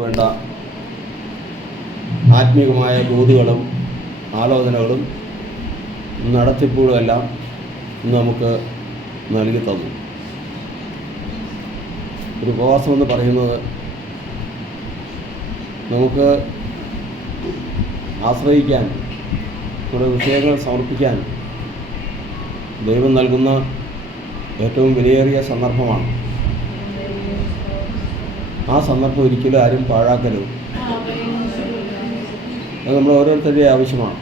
വേണ്ട ആത്മീയമായ ബോധ്യങ്ങളും ആലോചനകളും നടത്തിപ്പുകളും എല്ലാം നമുക്ക് നൽകി തന്നു. ഒരു ഉപവാസം എന്ന് പറയുന്നത് നമുക്ക് ആശ്രയിക്കാൻ, നമ്മുടെ വിഷയങ്ങൾ സമർപ്പിക്കാൻ ദൈവം നൽകുന്ന ഏറ്റവും വിലയേറിയ സന്ദർഭമാണ്. ആ സന്ദർഭം ഒരിക്കലും ആരും പാഴാക്കരുത്. അത് നമ്മൾ ഓരോരുത്തരുടെയും ആവശ്യമാണ്.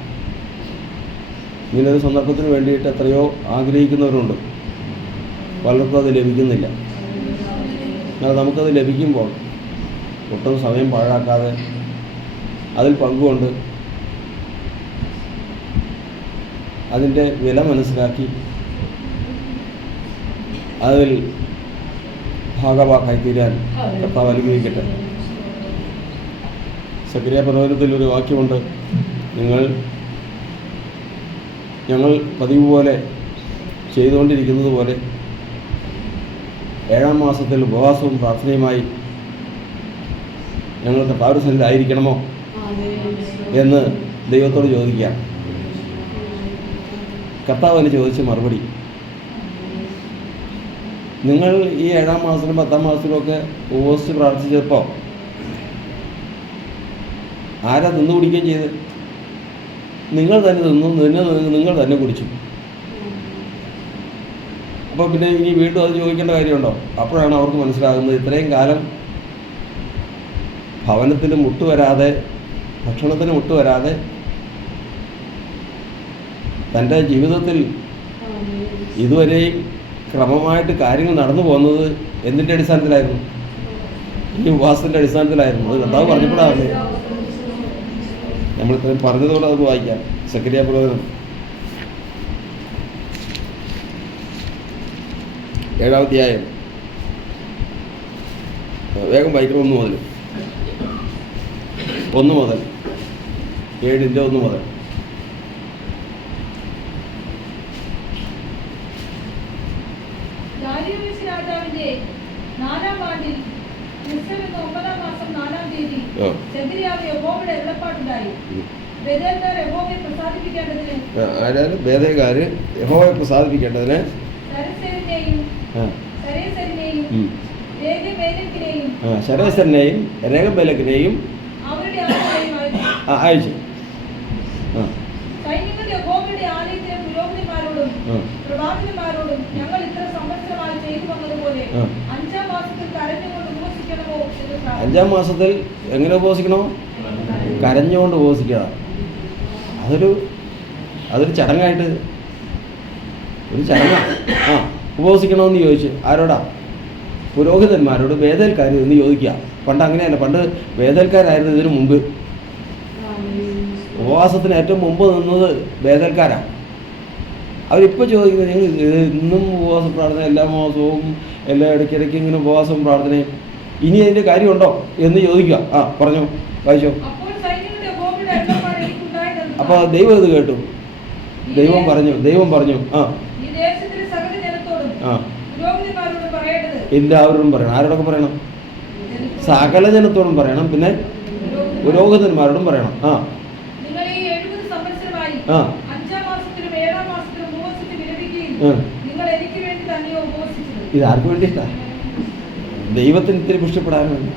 ഇങ്ങനൊരു സന്ദർഭത്തിന് വേണ്ടിയിട്ട് എത്രയോ ആഗ്രഹിക്കുന്നവരുണ്ട്, പലർക്കും അത് ലഭിക്കുന്നില്ല. എന്നാൽ നമുക്കത് ലഭിക്കുമ്പോൾ ഒട്ടും സമയം പാഴാക്കാതെ അതിൽ പങ്കുകൊണ്ട് അതിൻ്റെ വില മനസ്സിലാക്കി അതിൽ ഭാഗവാക്കായി തീരാൻ കർത്താവ് അനുഗ്രഹിക്കട്ടെ. സക്രിയ പ്രവചനത്തിൽ ഒരു വാക്യമുണ്ട്, ഞങ്ങൾ പതിവ് പോലെ ചെയ്തുകൊണ്ടിരിക്കുന്നത് പോലെ 7-ാം മാസത്തിൽ ഉപവാസവും പ്രാർത്ഥനയുമായി ഞങ്ങൾ കർത്താവിന്റെ സന്നിധിയിലായിരിക്കണമോ എന്ന് ദൈവത്തോട് ചോദിക്കുക. കർത്താവിന് ചോദിച്ച മറുപടി, നിങ്ങൾ ഈ 7-ാം മാസത്തിലും 10-ാം മാസത്തിലും ഒക്കെ ഉപവസിച്ച് പ്രാർത്ഥിച്ചപ്പോൾ ആരാ തിന്നു കുടിക്കുകയും ചെയ്ത്? നിങ്ങൾ തന്നെ തിന്നു, നിങ്ങൾ തന്നെ കുടിച്ചു. അപ്പോൾ പിന്നെ ഇനി വീണ്ടും അത് ചോദിക്കേണ്ട കാര്യമുണ്ടോ? അപ്പോഴാണ് അവർക്ക് മനസ്സിലാകുന്നത് ഇത്രയും കാലം ഭവനത്തിന് മുട്ടുവരാതെ, ഭക്ഷണത്തിന് മുട്ടുവരാതെ തൻ്റെ ജീവിതത്തിൽ ഇതുവരെയും ക്രമമായിട്ട് കാര്യങ്ങൾ നടന്നു പോകുന്നത് എന്തിൻ്റെ അടിസ്ഥാനത്തിലായിരുന്നു? ഈ ഉപവാസത്തിൻ്റെ അടിസ്ഥാനത്തിലായിരുന്നു. അത് കർത്താവ് പറഞ്ഞപ്പോഴാണ് നമ്മൾ ഇത്രയും പറഞ്ഞതുകൊണ്ട് അത് വായിക്കാം. സക്രിയ പ്രവചനം 7-ാം അധ്യായം, വേഗം വായിക്കണം. 1 മുതൽ 7-ന്റെ 1 മുതൽ. രാജാവിന്റെ 4-ാം ആണ്ടിൽ 9-ാം മാസം 4-ാം തീയതി സെഖര്യാവ് യഹോവയുടെ അരുളപ്പാടുണ്ടായി. ബേഥേൽക്കാർ യഹോവയെ പ്രസാദിപ്പിക്കേണ്ടതിന് ശരേസരിനെയും രേഗബേലക്കിനെയും അയച്ചു. സൈന്യങ്ങളുടെ യഹോവയുടെ ആലയത്തിലെ പുരോഹിതന്മാരോടും പ്രവാചകന്മാരോടും ഞങ്ങൾ ഇത്ര സംവത്സരമായി ചെയ്തു വന്നതുപോലെ 5-ാം മാസത്തിൽ കരഞ്ഞുകൊണ്ട് ഉപവസിക്കണമോ എന്ന്. 5-ാം മാസത്തിൽ എങ്ങനെ ഉപവസിക്കണോ? കരഞ്ഞുകൊണ്ട് ഉപവസിക്കുക. അതൊരു ചടങ്ങായിട്ട്, ഒരു ചടങ്ങാണ്. ഉപവസിക്കണമെന്ന് ചോദിച്ച് ആരോടാ? പുരോഹിതന്മാരോട്, ബേഥേൽക്കാർ എന്ന് ചോദിക്കുക. പണ്ട് അങ്ങനെയല്ല. പണ്ട് ബേഥേൽക്കാരായിരുന്നു ഇതിനു മുമ്പ്. ഉപവാസത്തിന് ഏറ്റവും മുമ്പ് നിന്നത് ബേഥേൽക്കാരാണ്. അവരിപ്പോൾ ചോദിക്കുന്നത്, ഞങ്ങൾ ഇന്നും ഉപവാസ പ്രാർത്ഥന, എല്ലാ മാസവും എല്ലാ ഇടയ്ക്കിടയ്ക്ക് ഇങ്ങനെ ഉപവാസവും പ്രാർത്ഥനയും, ഇനി അതിൻ്റെ കാര്യമുണ്ടോ എന്ന് ചോദിക്കുക. പറഞ്ഞു, വായിച്ചോ. അപ്പോൾ ദൈവം ഇത് കേട്ടു. ദൈവം പറഞ്ഞു എല്ലാവരോടും പറയണം. ആരോടൊക്കെ പറയണം? സകല ജനത്തോടും പറയണം. പിന്നെ പുരോഹിതന്മാരോടും പറയണം. ഇതാർക്ക് വേണ്ടിയിട്ടാ? ദൈവത്തിന് ഇത്തിരി പുഷ്ടിപ്പെടാൻ വേണ്ടി.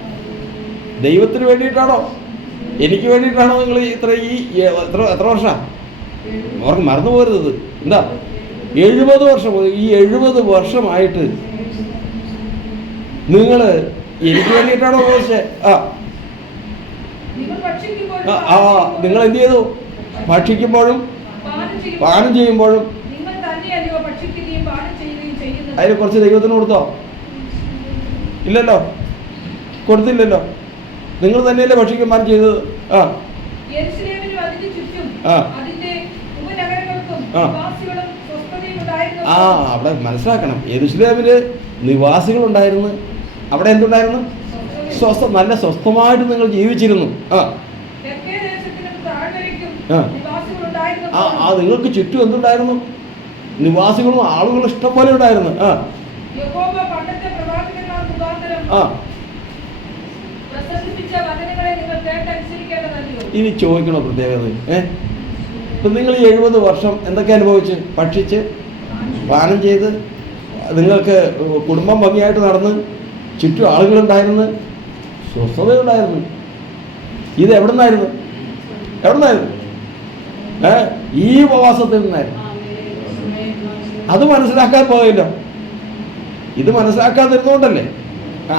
ദൈവത്തിന് വേണ്ടിയിട്ടാണോ? എനിക്ക് വേണ്ടിയിട്ടാണോ? നിങ്ങൾ എത്ര വർഷമാണ്? അവർക്ക് മറന്നു പോരുത്. എന്താ 70 വർഷം? ഈ 70 വർഷമായിട്ട് നിങ്ങൾ എനിക്ക് വേണ്ടിയിട്ടാണോ ഉപവസിച്ചേ? നിങ്ങൾ എന്ത് ചെയ്തു? ഭക്ഷിക്കുമ്പോഴും പാനം ചെയ്യുമ്പോഴും അതിന് കുറച്ച് ദൈവത്തിന് കൊടുത്തോ? ഇല്ലല്ലോ, കൊടുത്തില്ലല്ലോ. നിങ്ങൾ തന്നെയല്ലേ ഭക്ഷിക്കാൻ പാനം ചെയ്തത്. അവിടെ മനസ്സിലാക്കണം, യെരൂശലേമില് നിവാസികളുണ്ടായിരുന്നു. അവിടെ എന്തുണ്ടായിരുന്നു? നല്ല സ്വസ്ഥമായിട്ട് നിങ്ങൾ ജീവിച്ചിരുന്നു. നിങ്ങൾക്ക് ചുറ്റും എന്തുണ്ടായിരുന്നു? നിവാസികളും ആളുകളും ഇഷ്ടം പോലെ ഉണ്ടായിരുന്നു. പ്രസംഗിപ്പിച്ച വചനങ്ങളെ നിങ്ങൾ കേട്ടനുസരിക്കേണ്ടതല്ലയോ? ഇനി ചോദിക്കണോ പ്രത്യേകത? ഇപ്പം നിങ്ങൾ 70 വർഷം എന്തൊക്കെ അനുഭവിച്ച്, ഭക്ഷിച്ച്, പാനം ചെയ്ത്, നിങ്ങൾക്ക് കുടുംബം ഭംഗിയായിട്ട് നടന്ന്, ചുറ്റും ആളുകളുണ്ടായിരുന്നു, സ്വസ്ഥതയുണ്ടായിരുന്നു. ഇത് എവിടെ നിന്നായിരുന്നു? ഈ ഉപവാസത്തിൽ നിന്നായിരുന്നു. അത് മനസ്സിലാക്കാൻ പോയല്ലോ. ഇത് മനസ്സിലാക്കാതിരുന്നുകൊണ്ടല്ലേ.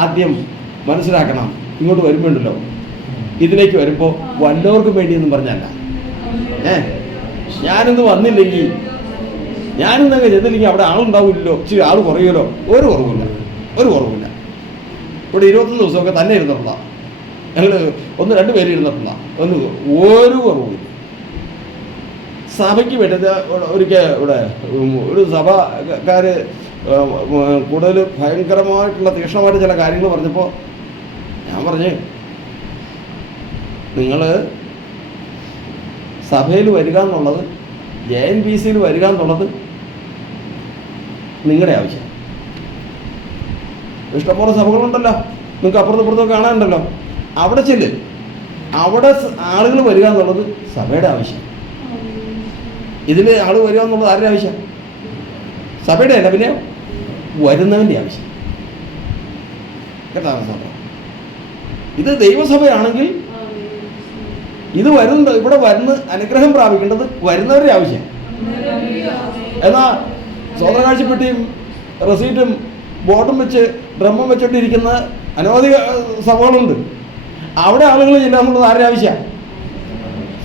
ആദ്യം മനസ്സിലാക്കണം. ഇങ്ങോട്ട് വരുമ്പോണ്ടല്ലോ, ഇതിലേക്ക് വരുമ്പോൾ വല്ലവർക്കും വേണ്ടിയെന്നും പറഞ്ഞല്ല. ഞാനിന്ന് വന്നില്ലെങ്കിൽ, ഞാനിന്നങ്ങ് ചെന്നില്ലെങ്കിൽ അവിടെ ആളുണ്ടാവില്ലല്ലോ, ഇച്ചിരി ആൾ കുറയുമല്ലോ. ഒരു കുറവില്ല. ഇവിടെ 21 ദിവസമൊക്കെ തന്നെ ഇരുന്നിട്ടുള്ള ഞങ്ങൾ 1-2 പേര് ഇരുന്നിട്ടുള്ള ഒരു കുറവില്ല. സഭയ്ക്ക് വേണ്ടത് ഒരിക്കൽ ഇവിടെ ഒരു സഭക്കാർ കൂടുതൽ ഭയങ്കരമായിട്ടുള്ള തീക്ഷ്ണമായിട്ട് ചില കാര്യങ്ങൾ പറഞ്ഞപ്പോൾ ഞാൻ പറഞ്ഞ്, നിങ്ങൾ സഭയിൽ വരിക എന്നുള്ളത്, JNPCയിൽ വരിക എന്നുള്ളത് നിങ്ങളുടെ ആവശ്യം. ഇഷ്ടംപോലെ സഭകളുണ്ടല്ലോ, നിങ്ങൾക്ക് അപ്പുറത്തും ഇപ്പുറത്തൊക്കെ കാണാനുണ്ടല്ലോ. അവിടെ ചെല്ല്. അവിടെ ആളുകൾ വരിക എന്നുള്ളത് സഭയുടെ ആവശ്യം. ഇതിൽ ആൾ വരിക എന്നുള്ളത് ആരുടെ ആവശ്യം? സഭയുടെ അല്ല, പിന്നെ വരുന്നവൻ്റെ ആവശ്യം. കേട്ടോ? ഇത് ദൈവസഭയാണെങ്കിൽ ഇത് ഇവിടെ വരുന്ന അനുഗ്രഹം പ്രാപിക്കേണ്ടത് വരുന്നവരുടെ ആവശ്യം. എന്നാൽ സ്വതകാഴ്ചപ്പെട്ടിയും റെസീറ്റും ബോർഡും വെച്ച് ഡ്രമ്മും വെച്ചോണ്ടിരിക്കുന്ന അനവധി സഭകളുണ്ട്. അവിടെ ആളുകൾ ചെല്ലുക എന്നുള്ളത് ആരുടെ ആവശ്യമാണ്?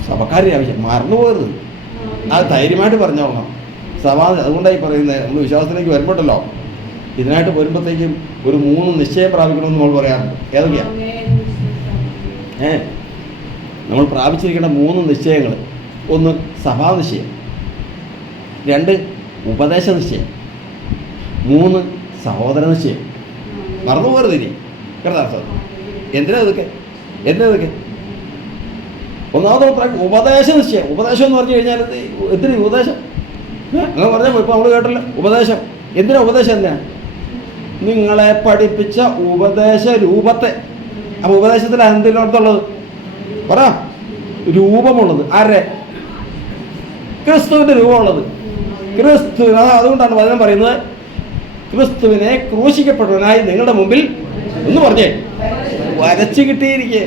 സഭക്കാരുടെ ആവശ്യം. മറന്നുപോകരുത്. അത് ധൈര്യമായിട്ട് പറഞ്ഞോളണം. അതുകൊണ്ടായി പറയുന്നത്, നമ്മൾ വിശ്വാസത്തിലേക്ക് വരുമ്പോഴല്ലോ, ഇതിനായിട്ട് വരുമ്പോഴത്തേക്കും ഒരു 3 നിശ്ചയം പ്രാപിക്കണമെന്ന് നമ്മൾ പറയാറുണ്ട്. ഏതൊക്കെയാണ് നമ്മൾ പ്രാപിച്ചിരിക്കേണ്ട 3 നിശ്ചയങ്ങൾ? 1 സഭാനിശ്ചയം, 2 ഉപദേശ നിശ്ചയം, 3 സഹോദര നിശ്ചയം. മറന്നു പോകരുത് ഇനി. കേട്ടോ? എന്തിനാ ഇതൊക്കെ? ഒന്നാമത്തെ ഉപദേശ നിശ്ചയം. ഉപദേശം എന്ന് പറഞ്ഞു കഴിഞ്ഞാൽ എന്തിനാ ഉപദേശം? അങ്ങനെ പറഞ്ഞപ്പോൾ ഇപ്പോൾ നമ്മൾ കേട്ടല്ലോ ഉപദേശം. എന്തിനാ ഉപദേശം? എന്തിനാണ്? നിങ്ങളെ പഠിപ്പിച്ച ഉപദേശ രൂപത്തെ. അപ്പോൾ ഉപദേശത്തിൽ എന്തിനോടത്തുള്ളത്? പറ. രൂപമുള്ളത്. ആരുടെ? ക്രിസ്തുവിൻ്റെ രൂപമുള്ളത്. അതുകൊണ്ടാണ് വചനം പറയുന്നത്, ക്രിസ്തുവിനെ ക്രൂശിക്കപ്പെട്ടവനായി നിങ്ങളുടെ മുമ്പിൽ എന്ന് പറഞ്ഞേ വരച്ച് കിട്ടിയിരിക്കേ.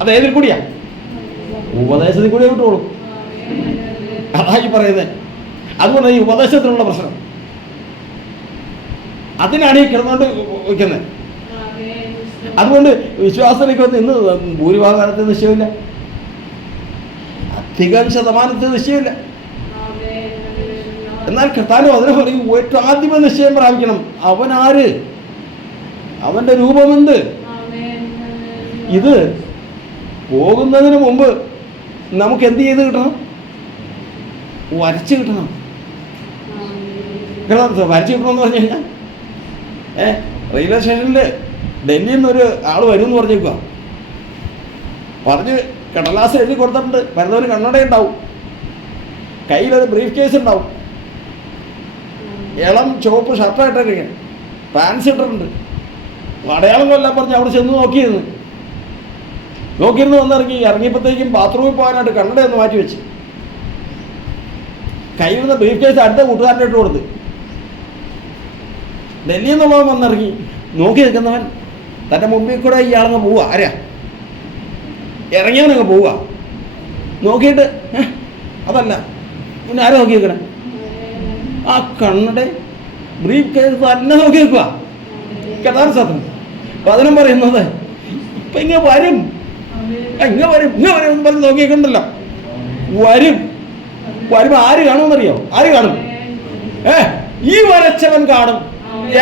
അത് ഏതിൽ കൂടിയാ? ഉപദേശത്തിൽ കൂടിയേ വിട്ടോളൂ. അതായി പറയുന്നത്. അതുകൊണ്ട് ഈ ഉപദേശത്തിലുള്ള പ്രശ്നം, അതിനാണ് ഈ കിടന്നുകൊണ്ട് വയ്ക്കുന്നത്. അതുകൊണ്ട് വിശ്വാസത്തിലേക്ക് വന്ന് ഇന്ന് ഭൂരിഭാഗത്തെ നിശ്ചയമില്ല, അധികം ശതമാനത്തെ നിശ്ചയമില്ല. എന്നാൽ കർത്താവ് അതിനെ പറയും, ഏറ്റവും ആദ്യമേ നിശ്ചയം പ്രാപിക്കണം. അവനാര്? അവൻ്റെ രൂപമെന്ത്? ഇത് പോകുന്നതിന് മുമ്പ് നമുക്ക് എന്ത് ചെയ്ത് കിട്ടണം? വരച്ച് കിട്ടണം. വരച്ച് കിട്ടണമെന്ന് പറഞ്ഞു കഴിഞ്ഞാൽ റെയിൽവേ സ്റ്റേഷനിൽ ഡൽഹിയിൽ നിന്നൊരു ആൾ വരും എന്ന് പറഞ്ഞേക്കുക. പറഞ്ഞ് കടലാസ് എഴുതി കൊടുത്തിട്ടുണ്ട്. വരുന്നവർ കണ്ണട ഉണ്ടാവും, കയ്യിലൊരു ബ്രീഫ് കേസ് ഉണ്ടാവും, ഇളം ചുവപ്പ് ഷർട്ടായിട്ടൊക്കെ പാൻസ് ഇട്ടിട്ടുണ്ട്. അടയാളം കൊല്ലാൻ പറഞ്ഞ് അവിടെ ചെന്ന് നോക്കിയിരുന്ന് ഇറങ്ങിയപ്പോഴത്തേക്കും ബാത്റൂമിൽ പോകാനായിട്ട് കണ്ണടയൊന്ന് മാറ്റി വെച്ച് കയ്യിൽ നിന്ന് ബ്രീഫ് കേസ് അടുത്ത കൂട്ടുകാരൻ്റെ ഇട്ട് കൊടുത്ത് ഡൽഹിയിൽ നിന്നുള്ളവൻ വന്നിറങ്ങി. നോക്കി നിൽക്കുന്നവൻ തൻ്റെ മുമ്പിൽ കൂടെ ഇയാളങ്ങ് പോവുക. ആരാ? ഇറങ്ങിയവനങ്ങ് പോവുക. നോക്കിയിട്ട് അതല്ല, പിന്നെ ആരാ നോക്കി നിൽക്കണേ? ആ കണ്ണട ബ്രീഫ് കേസ് തന്നെ നോക്കി നിൽക്കുക. കേട്ടാ സത്യം. വചനം പറയുന്നത് ഇപ്പം ഇങ്ങനെ വരും പറഞ്ഞ് നോക്കിയിട്ടുണ്ടല്ലോ. വരുമ്പോൾ ആര് കാണുമെന്നറിയോ? ആര് കാണും? ഈ വരച്ചവൻ കാണും.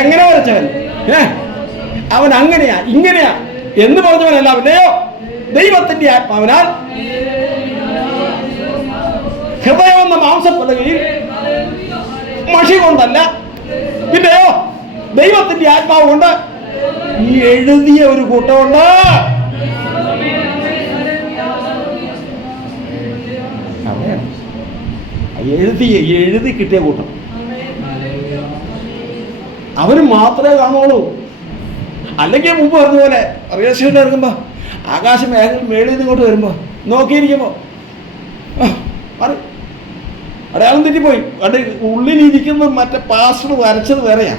എങ്ങനെ വരച്ചവൻ? അവൻ അങ്ങനെയാ ഇങ്ങനെയാ എന്ന് പറഞ്ഞവനല്ല, അവനെയോ ദൈവത്തിന്റെ ആത്മാവിനാൽ ഹൃദയമെന്ന മാംസപ്പലകയിൽ മഷി കൊണ്ടല്ല, പിന്നെയോ ദൈവത്തിന്റെ ആത്മാവ് കൊണ്ട് എഴുതിയ ഒരു കൂട്ടമുണ്ട്. എഴുതി കിട്ടിയ കൂട്ടം. അവര് മാത്രമേ കാണുള്ളൂ. അല്ലെങ്കിൽ മുമ്പ് പറഞ്ഞ പോലെ റിയൽ എസ്റ്റേറ്റ് ഇറങ്ങുമ്പോൾ ആകാശം മേളിൽ നിന്ന് ഇങ്ങോട്ട് വരുമ്പോൾ നോക്കിയിരിക്കുമ്പോൾ മാറി അടയാളം തെറ്റിപ്പോയി. അത് ഉള്ളിലിരിക്കുന്നത് മറ്റേ പാസ്റ്റർ വരച്ചത് വേറെയാ,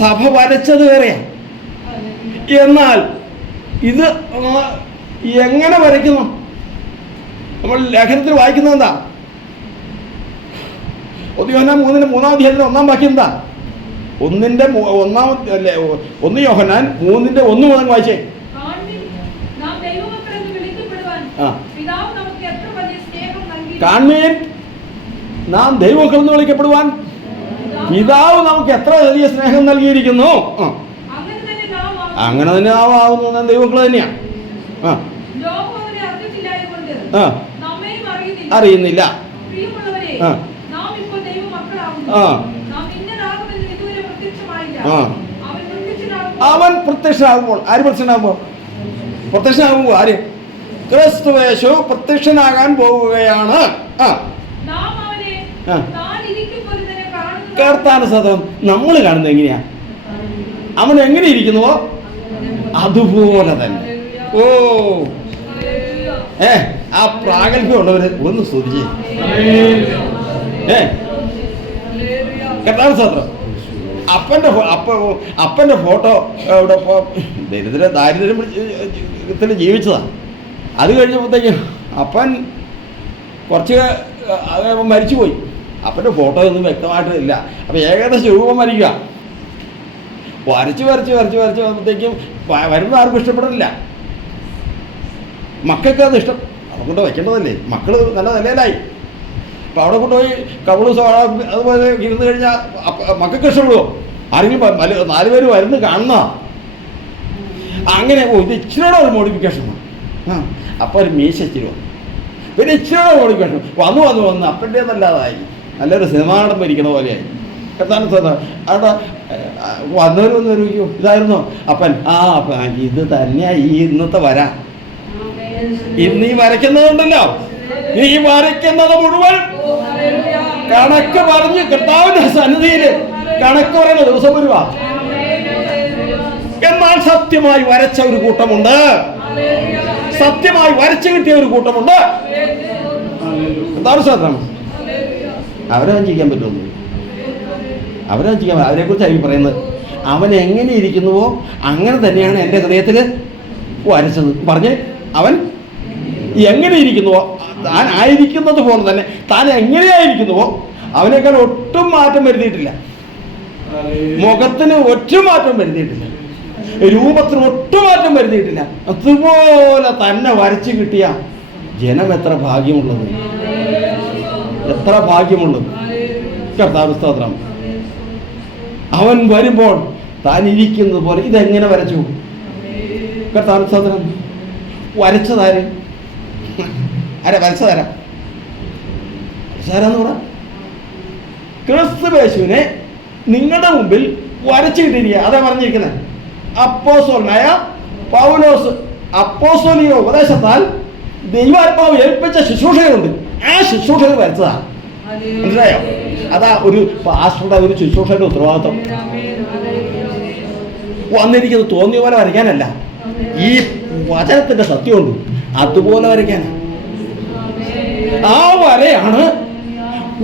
സഭ വരച്ചത് വേറെയാ. എന്നാൽ ഇത് എങ്ങനെ വരയ്ക്കുന്നു? നമ്മൾ ലേഖനത്തിൽ വായിക്കുന്നത് എന്താ? 1 യോഹന്നാൻ 3:3 അധ്യായത്തിന് 1-ാം വാക്യം എന്താ? 1 യോഹന്നാൻ 3:1 മുതൽ വായിച്ചേ. കാൺമീൻ നാം ദൈവമക്കളെന്ന് വിളിക്കപ്പെടുവാൻ പിതാവ് നമുക്ക് എത്ര വലിയ സ്നേഹം നൽകിയിരിക്കുന്നു. അങ്ങനെ തന്നെ നാം ആവുന്നത് ദൈവമക്കൾ തന്നെയാണ്. അറിയുന്നില്ല. അവൻ പ്രത്യക്ഷനാകുമ്പോൾ ആര് പ്രത്യക്ഷനാകുമ്പോൾ ആര്? ക്രിസ്തുവേശു പ്രത്യക്ഷനാകാൻ പോവുകയാണ്. കർത്താനുസൃതം നമ്മൾ കാണുന്നത് എങ്ങനെയാ? അവൻ എങ്ങനെ ഇരിക്കുന്നുവോ അതുപോലെ തന്നെ. ഓ ആ പ്രാഗൽഭ്യമുള്ളവര് ഒന്ന് സ്തുതിച്ചേ. കർത്താനുസൃതം അപ്പൻ്റെ ഫോട്ടോ ഇവിടെ ദാരിദ്ര്യത്തിൽ ജീവിച്ചതാണ്. അത് കഴിഞ്ഞപ്പോഴത്തേക്കും അപ്പൻ കുറച്ച് മരിച്ചുപോയി. അപ്പൻ്റെ ഫോട്ടോ ഒന്നും വ്യക്തമായിട്ട് ഇല്ല. അപ്പം ഏകദേശം രൂപം വരയ്ക്കുക. വരച്ച് വന്നപ്പോഴത്തേക്കും വരുന്ന ആർക്കും ഇഷ്ടപ്പെടില്ല. മക്കൾക്ക് അത് ഇഷ്ടം. അവിടെ കൊണ്ട് വയ്ക്കേണ്ടതല്ലേ, മക്കൾ നല്ല നിലയിലായി. അപ്പം അവിടെ കൊണ്ടുപോയി കബിളൂസ് അതുപോലെ ഇരുന്ന് കഴിഞ്ഞാൽ മക്കൾക്ക് ഇഷ്ടപ്പെടുമോ? ആരെങ്കിലും 4 പേര് വരുന്ന് കാണുന്ന അങ്ങനെ ഇത് ഇച്ചിരിയുടെ ഒരു മോഡിഫിക്കേഷൻ അപ്പോൾ ഒരു മീശ ഇച്ചിരി വന്നു. പിന്നെ ഇച്ചിരിയുടെ മോഡിഫിക്കേഷൻ വന്ന് അപ്പൻ്റെ നല്ലതായി, നല്ലൊരു സിനിമ നടൻ ഭരിക്കണ പോലെയായി. എന്താണ് അവിടെ വന്നവരൊന്നും ഇതായിരുന്നോ അപ്പൻ? ഇത് തന്നെയാ ഈ ഇന്നത്തെ വരാം. ഇന്ന് ഈ വരയ്ക്കുന്നതുണ്ടല്ലോ, ഈ വരയ്ക്കുന്നത് മുഴുവൻ കണക്ക് പറഞ്ഞ് കർത്താവിന്റെ സന്നിധിയിൽ കണക്ക് പറയുന്ന ദിവസം വരുവാ. എന്നാൽ സത്യമായി വരച്ച ഒരു കൂട്ടമുണ്ട്, സത്യമായി വരച്ചു കിട്ടിയ ഒരു കൂട്ടമുണ്ട്. എന്താണ് സാധനം? അവരെ വഞ്ചിക്കാൻ പറ്റുമോ? അവരെ കുറിച്ചാണ് ഈ പറയുന്നത്. അവൻ എങ്ങനെ ഇരിക്കുന്നുവോ അങ്ങനെ തന്നെയാണ് എൻ്റെ ഹൃദയത്തിൽ വരച്ചത്. പറഞ്ഞ് അവൻ എങ്ങനെ ഇരിക്കുന്നുവോ താൻ ആയിരിക്കുന്നത് പോലെ തന്നെ താൻ എങ്ങനെയായിരിക്കുന്നുവോ അവനേക്കാൾ ഒട്ടും മാറ്റം വരുത്തിയിട്ടില്ല. മുഖത്തിന് ഒറ്റ മാറ്റം വരുത്തിയിട്ടില്ല, രൂപത്തിന് ഒട്ടും മാറ്റം വരുത്തിയിട്ടില്ല. അതുപോലെ തന്നെ വരച്ചു കിട്ടിയ ജനം എത്ര ഭാഗ്യമുള്ളത്, എത്ര ഭാഗ്യമുള്ളത്. കർത്താവ് സ്തോത്രം. അവൻ വരുമ്പോൾ താൻ ഇരിക്കുന്നത് പോലെ ഇതെങ്ങനെ വരച്ചു? കർത്താവ് സ്തോത്രം. വരച്ചതാര്? വരച്ചതാരാന്ന് പറ. ക്രിസ്തുയേശുവിനെ നിങ്ങളുടെ മുമ്പിൽ വരച്ചു കിട്ടിയിരിക്കുക. അതാ പറഞ്ഞിരിക്കുന്നത്. അപ്പോസ്തലനായ പൗലോസ് അപ്പോസ്തലിക ഉപദേശത്താൽ ദൈവാത്മാവ് ഏൽപ്പിച്ച ശുശ്രൂഷകളുണ്ട്. ആ ശുശ്രൂഷകൾ വരച്ചതാണ്. മനസ്സിലായോ? അതാ ഒരു പാസ്റ്ററുടെ ഒരു ശുശ്രൂഷയുടെ ഉത്തരവാദിത്വം. വന്നിരിക്കുന്നത് തോന്നിയ പോലെ വരയ്ക്കാനല്ല, ഈ വചനത്തിന്റെ സത്യമുണ്ട് അതുപോലെ വരയ്ക്കാനാണ്. ആ വരയാണ്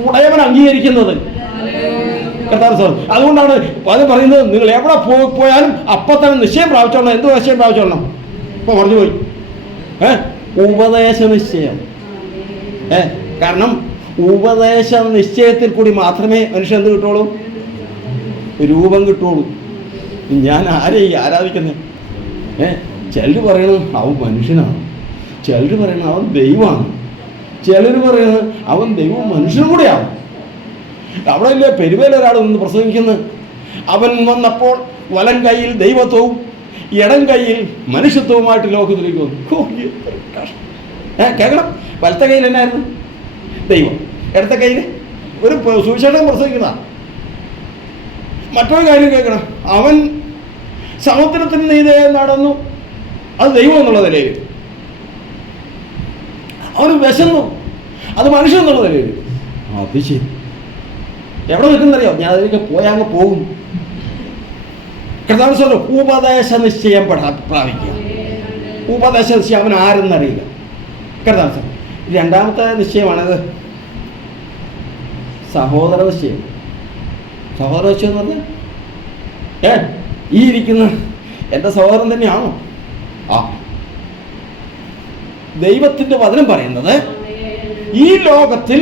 ഉടയവൻ അംഗീകരിക്കുന്നത്. അതുകൊണ്ടാണ് അത് പറയുന്നത്, നിങ്ങൾ എവിടെ പോയാലും അപ്പം തന്നെ നിശ്ചയം പ്രാപിച്ചോളണം. എന്ത് നിശ്ചയം പ്രാപിച്ചോളണം? ഇപ്പൊ പറഞ്ഞു പോയി ഉപദേശ നിശ്ചയം. കാരണം ഉപദേശ നിശ്ചയത്തിൽ കൂടി മാത്രമേ മനുഷ്യൻ എന്ത് കിട്ടുള്ളൂ? രൂപം കിട്ടുള്ളൂ. ഞാൻ ആരെയും ആരാധിക്കുന്നത്? ചിലർ പറയണത് അവൻ മനുഷ്യനാണ്, ചിലർ പറയണത് അവൻ ദൈവമാണ്, ചിലർ പറയുന്നത് അവൻ ദൈവവും മനുഷ്യനും കൂടെയാണ്. അവിടെ ഇല്ലേ പെരുവേൽ ഒരാൾ നിന്ന് പ്രസംഗിക്കുന്നത്, അവൻ വന്നപ്പോൾ വലം കൈയിൽ ദൈവത്വവും ഇടം കൈയിൽ മനുഷ്യത്വവുമായിട്ട് ലോകത്തിലേക്ക് വന്നു. കേൾക്കണം, വലത്തെ കയ്യിൽ എന്നായിരുന്നു ദൈവം, ഇടത്തെ കയ്യിൽ ഒരു സുവിശേഷം പ്രസംഗിക്കുന്ന. മറ്റൊരു കാര്യം കേൾക്കണം, അവൻ സമുദ്രത്തിന് നീതേ നടന്നു, അത് ദൈവം എന്നുള്ള നിലയിൽ. അവന് വിശന്നു, അത് മനുഷ്യൻ എന്നുള്ള നിലയിൽ. അത് ശരി, എവിടെ നിൽക്കുന്നറിയോ? ഞാൻ അതിലേക്ക് പോയാൽ അങ്ങ് പോകും. കർത്താവ് ഉപദേശ നിശ്ചയം പ്രാപിക്കുക. ഉപദേശ നിശ്ചയം അവൻ ആരെന്നറിയുക. കർത്താവ് രണ്ടാമത്തെ നിശ്ചയമാണത് സഹോദര നിശ്ചയം. സഹോദര നിശ്ചയം എന്ന് പറഞ്ഞാൽ ഈ ഇരിക്കുന്ന എൻ്റെ സഹോദരൻ തന്നെയാണോ? ആ, ദൈവത്തിൻ്റെ വചനം പറയുന്നത് ഈ ലോകത്തിൽ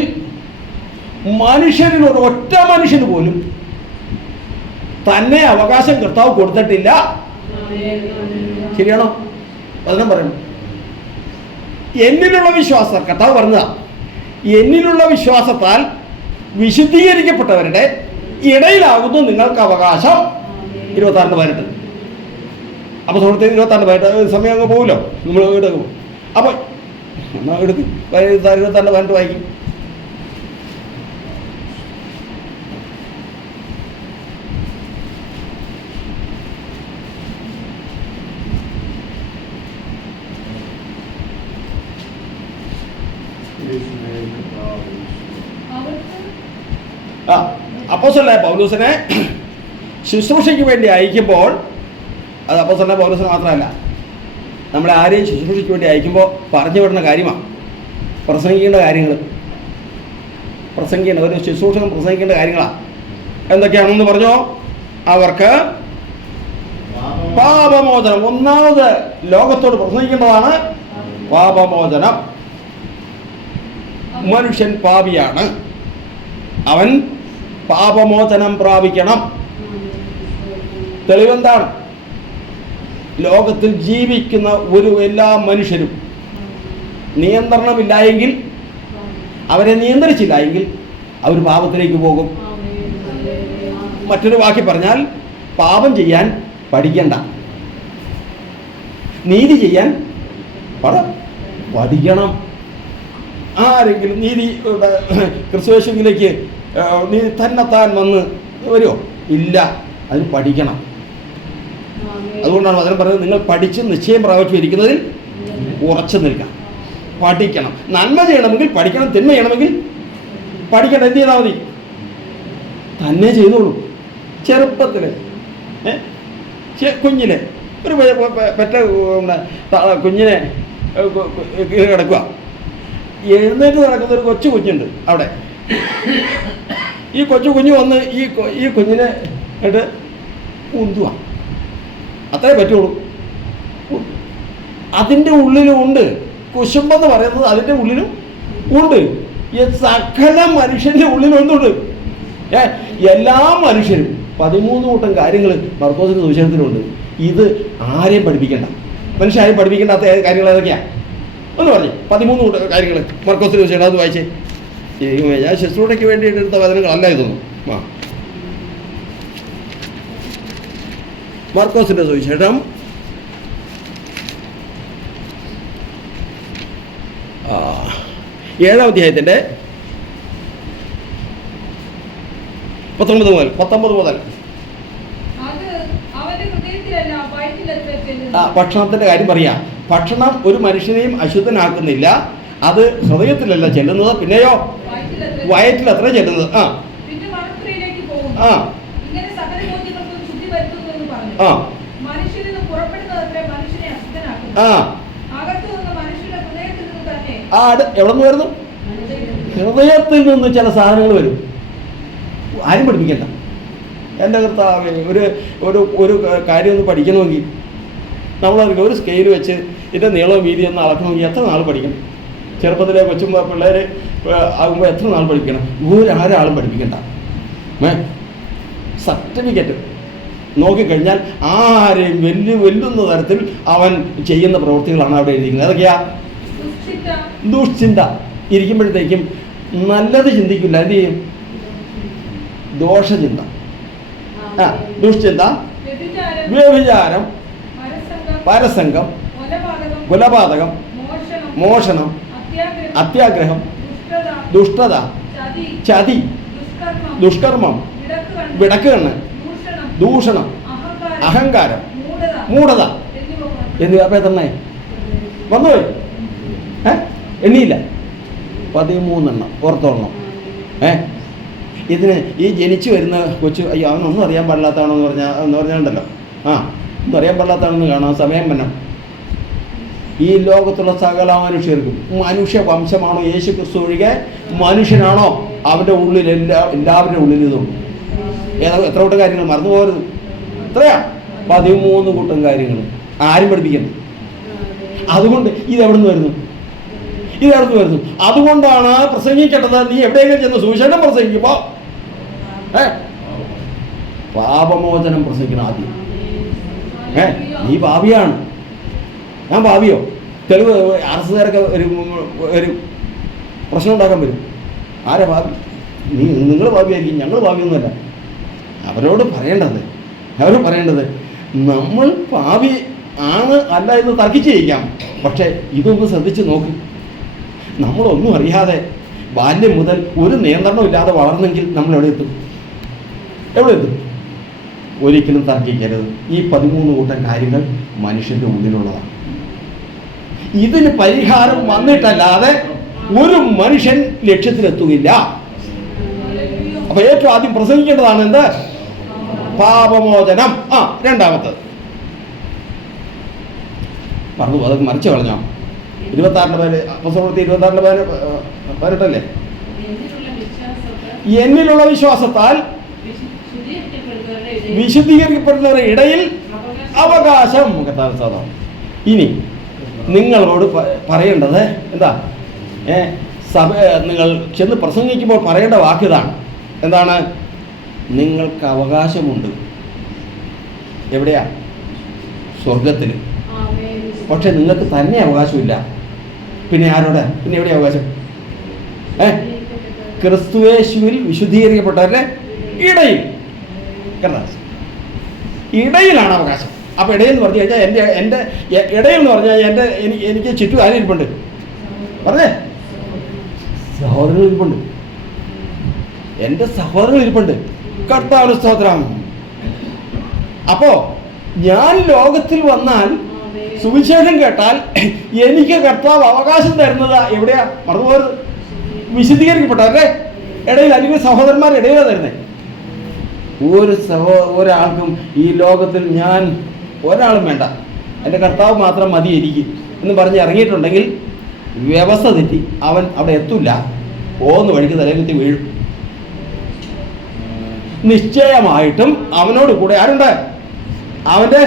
മനുഷ്യരിൽ ഒരൊറ്റ മനുഷ്യന് പോലും തന്നെ അവകാശം കർത്താവ് കൊടുത്തിട്ടില്ല. ശരിയാണോ? വചനം പറയണം. എന്നിലുള്ള വിശ്വാസം, കർത്താവ് പറഞ്ഞതാ, എന്നിലുള്ള വിശ്വാസത്താൽ വിശുദ്ധീകരിക്കപ്പെട്ടവരുടെ ഇടയിലാകുന്നു നിങ്ങൾക്ക് അവകാശം. 26-18. അപ്പോൾ സുഹൃത്തെ 26-18 സമയം അങ്ങ് പോകുമല്ലോ, നമ്മൾ എടുക്കും. അപ്പോൾ എന്നാൽ എടുക്കും 26-18 വായിക്കും. അപ്പോസ്തലനായ പൗലോസിനെ ശുശ്രൂഷയ്ക്ക് വേണ്ടി അയക്കുമ്പോൾ, അത് അപ്പോസ്തലനായ പൗലോസിനെ മാത്രമല്ല, നമ്മളെ ആരെയും ശുശ്രൂഷയ്ക്ക് വേണ്ടി അയക്കുമ്പോൾ പറഞ്ഞു വിടുന്ന കാര്യമാണ് പ്രസംഗിക്കേണ്ട കാര്യങ്ങൾ. പ്രസംഗിക്കേണ്ട ഒരു ശുശ്രൂഷകൻ പ്രസംഗിക്കേണ്ട കാര്യങ്ങളാണ്. എന്തൊക്കെയാണെന്ന് പറഞ്ഞോ? അവർക്ക് പാപമോചനം. ഒന്നാമത് ലോകത്തോട് പ്രസംഗിക്കേണ്ടതാണ് പാപമോചനം. മനുഷ്യൻ പാപിയാണ്, അവൻ പാപമോചനം പ്രാപിക്കണം. തെളിവെന്താണ്? ലോകത്തിൽ ജീവിക്കുന്ന എല്ലാ മനുഷ്യരും നിയന്ത്രണമില്ലായെങ്കിൽ, അവരെ നിയന്ത്രിച്ചില്ല എങ്കിൽ അവർ പാപത്തിലേക്ക് പോകും. മറ്റൊരു വാക്കി പറഞ്ഞാൽ, പാപം ചെയ്യാൻ പഠിക്കണ്ട, നീതി ചെയ്യാൻ പഠിക്കണം. ആരെങ്കിലും നീതി ക്രിസ്തുവേശുവിലേക്ക് നീ തന്നെത്താൻ വന്ന് വരുമോ? ഇല്ല, അതിന് പഠിക്കണം. അതുകൊണ്ടാണ് അതിന് പറയുന്നത്, നിങ്ങൾ പഠിച്ച് നിശ്ചയം പ്രാപിച്ചു ഇരിക്കുന്നതിൽ ഉറച്ചു നിൽക്കാം. പഠിക്കണം. നന്മ ചെയ്യണമെങ്കിൽ പഠിക്കണം, തിന്മ ചെയ്യണമെങ്കിൽ പഠിക്കണം. എന്ത് ചെയ്താൽ മതി? തന്നെ ചെയ്തോളൂ. ചെറുപ്പത്തിൽ കുഞ്ഞിലെ ഒരു പെറ്റ കുഞ്ഞിനെ കിടക്കുക, എഴുന്നേറ്റ് നടക്കുന്ന ഒരു കൊച്ചു കുഞ്ഞുണ്ട് അവിടെ. ഈ കൊച്ചു കുഞ്ഞ് വന്ന് ഈ കുഞ്ഞിനെ ഇട്ട് ഉന്തുക, അത്രേ പറ്റുള്ളൂ. അതിൻ്റെ ഉള്ളിലും ഉണ്ട് കുശുമ്പെന്ന് പറയുന്നത്, അതിൻ്റെ ഉള്ളിലും ഉണ്ട്. സകല മനുഷ്യൻ്റെ ഉള്ളിലും എന്തുണ്ട്? എല്ലാ മനുഷ്യരും 13 കൂട്ടം കാര്യങ്ങൾ മർക്കോസിന്റെ സുവിശേഷത്തിലുണ്ട്. ഇത് ആരെയും പഠിപ്പിക്കേണ്ട, മനുഷ്യരെയും പഠിപ്പിക്കേണ്ടാത്ത കാര്യങ്ങൾ ഏതൊക്കെയാണ് ഒന്ന് പറഞ്ഞു. 13 കൂട്ടം കാര്യങ്ങൾ മർക്കോസിന്റെ സുവിശേഷം, അത് വായിച്ചേ. ഞാൻ ശുശ്രൂഷയ്ക്ക് വേണ്ടി എടുത്ത വചനങ്ങളല്ല ഇതൊന്നും. മർക്കോസിന്റെ സുവിശേഷം 7-ാം അധ്യായത്തിൻ്റെ 19 മുതൽ. ഭക്ഷണത്തിന്റെ കാര്യം പറയാം. ഭക്ഷണം ഒരു മനുഷ്യനെയും അശുദ്ധനാക്കുന്നില്ല. അത് ഹൃദയത്തിലല്ല ചെല്ലുന്നത്, പിന്നെയോ വയറ്റിൽ അത്ര ചെല്ലുന്നത്. എവിടെ നിന്ന് വരുന്നു? ഹൃദയത്തിൽ നിന്ന് ചില സാധനങ്ങൾ വരും. ആരും പഠിപ്പിക്കണ്ട. എൻ്റെ കർത്താവേ, ഒരു കാര്യം ഒന്ന് പഠിക്കണമെങ്കിൽ നമ്മളതിൽ ഒരു സ്കെയിൽ വെച്ച് ഇതിൻ്റെ നീളവും വീതിയും ഒന്ന് അളക്കണമെങ്കിൽ എത്ര നാൾ പഠിക്കണം? ചെറുപ്പത്തിലെ കൊച്ചുമ്പോൾ പിള്ളേർ ആകുമ്പോൾ എത്ര നാൾ പഠിക്കണം? ഒരാളും പഠിപ്പിക്കണ്ട. സർട്ടിഫിക്കറ്റ് നോക്കിക്കഴിഞ്ഞാൽ ആരെയും വെല്ലുന്ന തരത്തിൽ അവൻ ചെയ്യുന്ന പ്രവൃത്തികളാണ് അവിടെ എഴുതിയിരിക്കുന്നത്. ഏതൊക്കെയാ? ദുശ്ചിന്ത. ഇരിക്കുമ്പോഴത്തേക്കും നല്ലത് ചിന്തിക്കില്ല, എന്ത് ചെയ്യും? ദോഷചിന്ത. ദുശ്ചിന്ത, വ്യഭിചാരം, പരസംഗം, കൊലപാതകം, മോഷണം, അത്യാഗ്രഹം, ദുഷ്ടത, ചതി, ദുഷ്കർമ്മം, വിടക്കുകണ്ണ്, ദൂഷണം, അഹങ്കാരം, മൂഢത എന്നിവ. അപ്പം എത്രണ്ണേ വന്നുപോയി? എണ്ണിയില്ല. 13 ഓർത്തോളണം. ഇതിന് ഈ ജനിച്ചു വരുന്ന കൊച്ചു, അയ്യോ അവനൊന്നും അറിയാൻ പാടില്ലാത്തതാണോ എന്ന് പറഞ്ഞാലുണ്ടല്ലോ, ഒന്നും അറിയാൻ പാടില്ലാത്തതാണെന്ന് കാണാം, സമയം വരണം. ഈ ലോകത്തുള്ള സകല മനുഷ്യർക്കും മനുഷ്യ വംശമാണോ യേശു ക്രിസ്തു ഒഴികെ മനുഷ്യനാണോ അവൻ്റെ ഉള്ളിൽ എല്ലാവരുടെ ഉള്ളിൽ ഇതും എത്ര കൂട്ടം കാര്യങ്ങൾ മറന്നു പോകരുത്. എത്രയാ? 13 കൂട്ടം കാര്യങ്ങൾ. ആരും പഠിപ്പിക്കുന്നു. അതുകൊണ്ട് ഇതെവിടെ നിന്ന് വരുന്നു? അതുകൊണ്ടാണ് പ്രസംഗിക്കേണ്ടത്. നീ എവിടെയെങ്കിലും ചെന്ന് സുവിശേഷം പ്രസംഗിക്കുമ്പോ പാപമോചനം പ്രസംഗിക്കണം ആദ്യം. നീ പാപിയാണ്, ഞാൻ പാപിയോ? തെളിവ് RSകാരൊക്കെ ഒരു പ്രശ്നം ഉണ്ടാക്കാൻ വരും. ആരാ പാപി? നിങ്ങൾ പാപിയായിരിക്കും, ഞങ്ങൾ പാപിയൊന്നുമല്ല. അവരോട് പറയേണ്ടത് നമ്മൾ പാപി ആണ് അല്ല എന്ന് തർക്കിച്ച് ജയിക്കാം. പക്ഷേ ഇതൊന്ന് ശ്രദ്ധിച്ച് നോക്ക്. നമ്മളൊന്നും അറിയാതെ ബാല്യം മുതൽ ഒരു നിയന്ത്രണം ഇല്ലാതെ വളർന്നെങ്കിൽ നമ്മൾ എവിടെ എത്തും? ഒരിക്കലും തർക്കിക്കരുത്. ഈ 13 കൂട്ടം കാര്യങ്ങൾ മനുഷ്യൻ്റെ ഉള്ളിലുള്ളതാണ്. ഇതിന് പരിഹാരം വന്നിട്ടല്ലാതെ ഒരു മനുഷ്യൻ ലക്ഷ്യത്തിലെത്തുകയില്ല. അപ്പൊ ഏറ്റവും ആദ്യം പ്രസംഗിക്കേണ്ടതാണ് എന്ത്? പാപമോചനം. രണ്ടാമത്തത് പറഞ്ഞു, അതൊക്കെ മറിച്ച് കളഞ്ഞോ? 26 അപ്പോസ്തലപ്രവൃത്തി 26:18 എന്നിലുള്ള വിശ്വാസത്താൽ വിശുദ്ധീകരിക്കപ്പെടുന്നവരുടെ ഇടയിൽ അവകാശം. ഇനി നിങ്ങളോട് പറയേണ്ടത് എന്താ? നിങ്ങൾ ചെന്ന് പ്രസംഗിക്കുമ്പോൾ പറയേണ്ട വാക്കിതാണ്. എന്താണ്? നിങ്ങൾക്ക് അവകാശമുണ്ട്. എവിടെയാ? സ്വർഗത്തിൽ. പക്ഷെ നിങ്ങൾക്ക് തന്നെ അവകാശമില്ല. പിന്നെ ആരോടെ? പിന്നെ എവിടെയാ അവകാശം? ക്രിസ്തുയേശുവിൽ വിശുദ്ധീകരിക്കപ്പെട്ടവരുടെ ഇടയിൽ. ഇടയിലാണ് അവകാശം. അപ്പൊ ഇടയിൽ എന്ന് പറഞ്ഞു കഴിഞ്ഞാൽ എൻ്റെ ഇടയിൽ എന്ന് പറഞ്ഞാൽ എനിക്ക് ചുറ്റും ആരും ഇരിപ്പുണ്ട്. പറഞ്ഞേ, സഹോദരങ്ങൾ ഇരിപ്പുണ്ട്. എൻ്റെ സഹോദരങ്ങൾ ഇരിപ്പുണ്ട്. കർത്താവിന് സ്തോത്രം. അപ്പോ ഞാൻ ലോകത്തിൽ വന്നാൽ സുവിശേഷം കേട്ടാൽ എനിക്ക് കർത്താവ് അവകാശം തരുന്നത് എവിടെയാ? മറന്നുപോയത്. വിശുദ്ധീകരിക്കപ്പെട്ടവരുടെ ഇടയിൽ, അല്ലെങ്കിൽ സഹോദരന്മാരുടെ ഇടയിലാണ് തരുന്നത്. ഒരാൾക്കും ഈ ലോകത്തിൽ ഞാൻ ഒരാളും വേണ്ട, എൻ്റെ കർത്താവ് മാത്രം മതി എനിക്ക് എന്ന് പറഞ്ഞ് ഇറങ്ങിയിട്ടുണ്ടെങ്കിൽ വ്യവസ്ഥ തെറ്റി അവൻ അവിടെ എത്തില്ല. പോകുന്ന വഴിക്ക് തലകുത്തി വീഴും. നിശ്ചയമായിട്ടും അവനോട് കൂടെ ആരുണ്ട്? അവൻ്റെ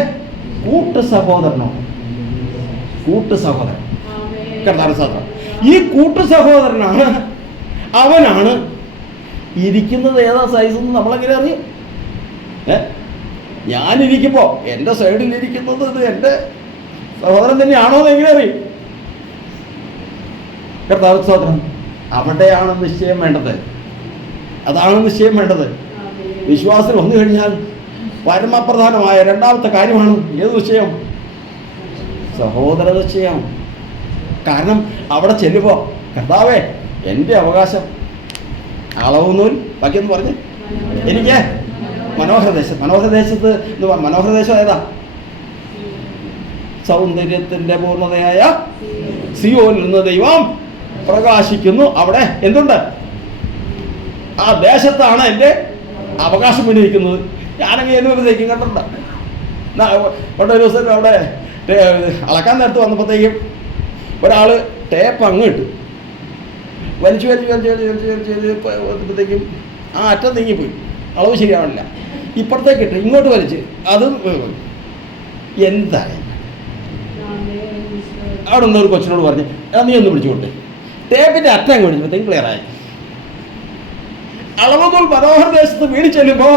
കൂട്ടുസഹോദരൻ. ഈ കൂട്ടുസഹോദരനാണ്, അവനാണ് ഇരിക്കുന്നത്. ഏതാ സൈസ് എന്ന് നമ്മളെങ്ങനെ അറിയും? ഞാനിരിക്കുമ്പോ എൻ്റെ സൈഡിൽ ഇരിക്കുന്നത് ഇത് എൻ്റെ സഹോദരൻ തന്നെയാണോ എന്ന് എങ്ങനെ അറിയും? കർത്താവ് സ്തോത്രം. അവിടെയാണ് നിശ്ചയം വേണ്ടത്. അതാണ് നിശ്ചയം വേണ്ടത്. വിശ്വാസം വന്നു കഴിഞ്ഞാൽ പരമപ്രധാനമായ രണ്ടാമത്തെ കാര്യമാണ് ഏത് നിശ്ചയം? സഹോദര നിശ്ചയം. കാരണം അവിടെ ചെല്ലുമ്പോൾ കർത്താവേ എൻ്റെ അവകാശം അളവുന്നൂൽ ബാക്കിയെന്ന് പറഞ്ഞ് എനിക്ക് മനോഹരദേശത്ത് മനോഹരദേശം ഏതാ? സൗന്ദര്യത്തിൻ്റെ പൂർണ്ണതയായ സിയോനിൽ നിന്ന് ദൈവം പ്രകാശിക്കുന്നു. അവിടെ എന്തുണ്ട്? ആ ദേശത്താണ് എൻ്റെ അവകാശം വിനിയോഗിക്കുന്നത്. ഞാനങ്ങനെ അനുഭവത്തേക്കും കണ്ടിട്ടുണ്ട്. ഒരു ദിവസം അവിടെ അളക്കാൻ നേരത്ത് വന്നപ്പോഴത്തേക്കും ഒരാൾ ടേപ്പ് അങ്ങ് ഇട്ടു. വലിച്ചു വന്നപ്പോഴത്തേക്കും ആ അറ്റം നീങ്ങിപ്പോയി. അളവ് ശരിയാവണില്ല. ഇപ്പുറത്തേക്ക് ഇട്ട് ഇങ്ങോട്ട് വലിച്ച് അതും എന്തായാലും അവിടെ നിന്ന് ഒരു കൊച്ചിനോട് പറഞ്ഞ് നീ ഒന്ന് പിടിച്ചു കൊടുത്തേ. ടേപ്പിൻ്റെ അറ്റം അങ്ങ് പിടിച്ചപ്പോഴത്തേക്കും ക്ലിയറായി. അളവുകൾ മനോഹര ദേശത്ത് വീട് ചെല്ലുമ്പോൾ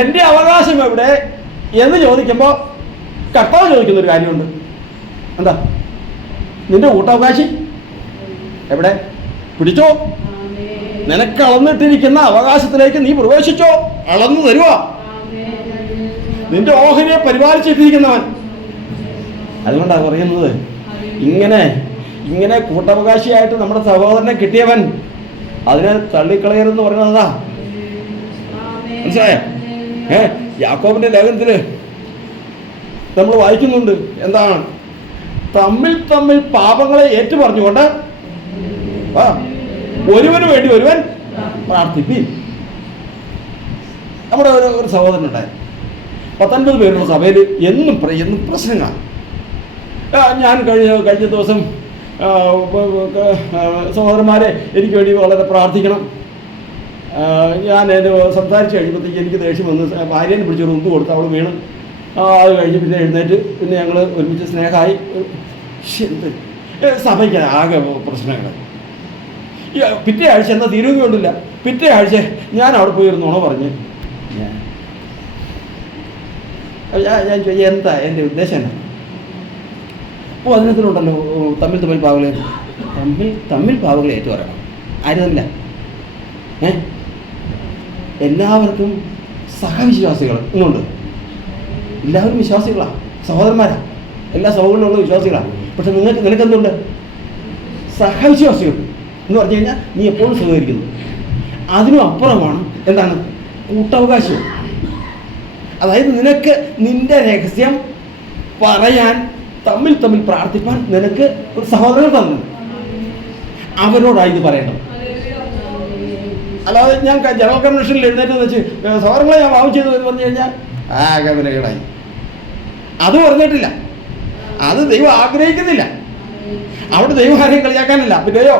എൻ്റെ അവകാശം എവിടെ എന്ന് ചോദിക്കുമ്പോൾ കർത്താവ് ചോദിക്കുന്നൊരു കാര്യമുണ്ട്. എന്താ? നിന്റെ കൂട്ടവകാശി എവിടെ? പിടിച്ചോ. നിനക്ക് അളന്നിട്ടിരിക്കുന്ന അവകാശത്തിലേക്ക് നീ പ്രവേശിച്ചോ. അളന്നു തരുവാ നിന്റെ ഓഹരിയെ പരിപാലിച്ചിട്ടിരിക്കുന്നവൻ. അതുകൊണ്ടാണ് പറയുന്നത്, ഇങ്ങനെ കൂട്ടവകാശിയായിട്ട് നമ്മുടെ സഹോദരനെ കിട്ടിയവൻ അതിനെ തള്ളിക്കളയരുതെന്ന് പറയുന്നതാ. മനസ്സിലായോ? യാക്കോബിന്റെ ലേഖനത്തില് നമ്മൾ വായിക്കുന്നുണ്ട്. എന്താണ്? തമ്മിൽ പാപങ്ങളെ ഏറ്റുപറഞ്ഞുകൊണ്ട് ഒരുവന് വേണ്ടി ഒരുവൻ പ്രാർത്ഥിപ്പീൻ. നമ്മുടെ ഒരു സഹോദരനുണ്ടായി. 50 പേരുടെ സഭയിൽ എന്നും പ്രശ്നങ്ങളാണ്. ഞാൻ കഴിഞ്ഞ ദിവസം സഹോദരന്മാരെ എനിക്ക് വേണ്ടി വളരെ പ്രാർത്ഥിക്കണം. ഞാൻ എൻ്റെ സംസാരിച്ച് കഴിയുമ്പോഴത്തേക്ക് എനിക്ക് ദേഷ്യം വന്ന് ഭാര്യനെ പിടിച്ചൊരു ഉന്ത് കൊടുത്ത് അവൾ വീണ്. അത് കഴിഞ്ഞ് പിന്നെ എഴുന്നേറ്റ് പിന്നെ ഞങ്ങൾ ഒരുമിച്ച് സ്നേഹമായി. എന്ത് സഭയ്ക്ക് ആകെ പ്രശ്നങ്ങൾ. പിറ്റേ ആഴ്ച എന്താ തീരുകയൊന്നുമില്ല. പിറ്റേ ആഴ്ച ഞാൻ അവിടെ പോയിരുന്നോണോ പറഞ്ഞ് ഞാൻ ചോദിച്ചാൽ എന്താ എൻ്റെ ഉദ്ദേശം എന്നാ? അപ്പോൾ അതിനകത്തിലുണ്ടല്ലോ തമ്മിൽ പാവകളെ ഏറ്റു പറയണം. ആര് തമ്മില? എല്ലാവർക്കും സഹവിശ്വാസികൾ ഇന്നുണ്ട്. എല്ലാവരും വിശ്വാസികളാണ്, സഹോദരന്മാരാണ്, എല്ലാ സഹോദരങ്ങളുള്ള വിശ്വാസികളാണ്. പക്ഷെ നിനക്കെന്തുണ്ട്? സഹവിശ്വാസികൾ എന്ന് പറഞ്ഞു കഴിഞ്ഞാൽ നീ എപ്പോഴും സഹകരിക്കുന്നു. അതിനും അപ്പുറമാണ് എന്താണ്? കൂട്ടവകാശം. അതായത് നിനക്ക് നിന്റെ രഹസ്യം പറയാൻ തമ്മിൽ പ്രാർത്ഥിപ്പാൻ നിനക്ക് ഒരു സഹോദരൻ തന്നു. അവരോടാണ് ഇത് പറയേണ്ടത്. അല്ലാതെ ഞാൻ ജനറൽ കൺവെൻഷനിൽ എഴുന്നേറ്റ് വെച്ച് സഹോദരങ്ങളെ ഞാൻ പാവം ചെയ്തു എന്ന് പറഞ്ഞു കഴിഞ്ഞാൽ ആകെ വിലകേടായി. അത് പറഞ്ഞിട്ടില്ല, അത് ദൈവം ആഗ്രഹിക്കുന്നില്ല. അവിടെ ദൈവം ആരെയും കളിയാക്കാനല്ല. പിന്നെയോ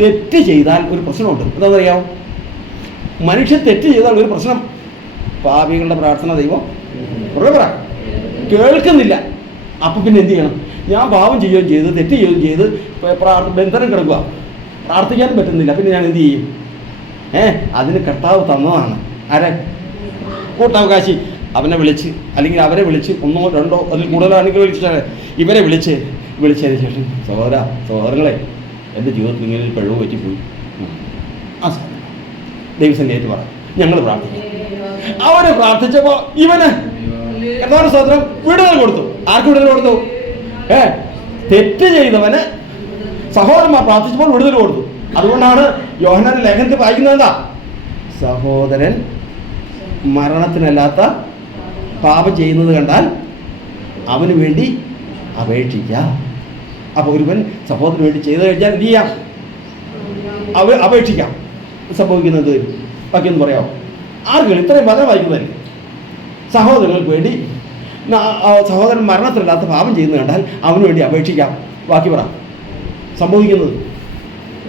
തെറ്റ് ചെയ്താൽ ഒരു പ്രശ്നമുണ്ട്. എന്താണെന്നറിയാമോ? മനുഷ്യൻ തെറ്റ് ചെയ്താൽ ഒരു പ്രശ്നം. പാപികളുടെ പ്രാർത്ഥന ദൈവം കേൾക്കുന്നില്ല. അപ്പം പിന്നെ എന്ത് ചെയ്യണം? ഞാൻ പാവം ചെയ്യുകയും ചെയ്ത് തെറ്റ് ചെയ്യുകയും ചെയ്ത് ബന്ധനം കിടക്കുക, പ്രാർത്ഥിക്കാനും പറ്റുന്നില്ല. പിന്നെ ഞാൻ എന്ത് ചെയ്യും? അതിന് കർത്താവ് തന്നതാണ്. ആരെ? കൂട്ടവകാശി. അവനെ വിളിച്ച് അല്ലെങ്കിൽ അവരെ വിളിച്ച് 1 2 അതിൽ കൂടുതലാണെങ്കിൽ വിളിച്ചാൽ ഇവരെ വിളിച്ചതിന് ശേഷം സഹോദരങ്ങളെ എൻ്റെ ജീവിതത്തിൽ ഇങ്ങനെ ഒരു പിഴവ് പറ്റിപ്പോയി, ദൈവസംഖ്യയായിട്ട് പറ, ഞങ്ങൾ പ്രാർത്ഥിക്കും. അവര് പ്രാർത്ഥിച്ചപ്പോൾ ഇവന് കർത്താവിന്റെ സ്തോത്രം വിടുതൽ കൊടുത്തു. ആർക്ക് വിടുതൽ കൊടുത്തു? തെറ്റ് ചെയ്തവന് സഹോദരന്മാർ പ്രാർത്ഥിച്ചപ്പോൾ വിടുതൽ കൊടുത്തു. അതുകൊണ്ടാണ് യോഹന്നാന്റെ ലേഖനത്തിൽ വായിക്കുന്നത് എന്താ? സഹോദരൻ മരണത്തിനല്ലാത്ത പാപം ചെയ്യുന്നത് കണ്ടാൽ അവന് വേണ്ടി അപേക്ഷിക്കാം. അപ്പോൾ ഒരുവൻ സഹോദരന് വേണ്ടി ചെയ്തു കഴിഞ്ഞാൽ എന്ത് ചെയ്യാം? അപേക്ഷിക്കാം. സംഭവിക്കുന്നത് ബാക്കിയൊന്നും പറയാമോ? ആർക്കും ഇത്രയും പദം വായിക്കുന്നതല്ലേ? സഹോദരങ്ങൾക്ക് വേണ്ടി സഹോദരൻ മരണത്തിനല്ലാത്ത പാപം ചെയ്യുന്നത് കണ്ടാൽ അവന് വേണ്ടി അപേക്ഷിക്കാം. ബാക്കി പറ സംഭവിക്കുന്നത്.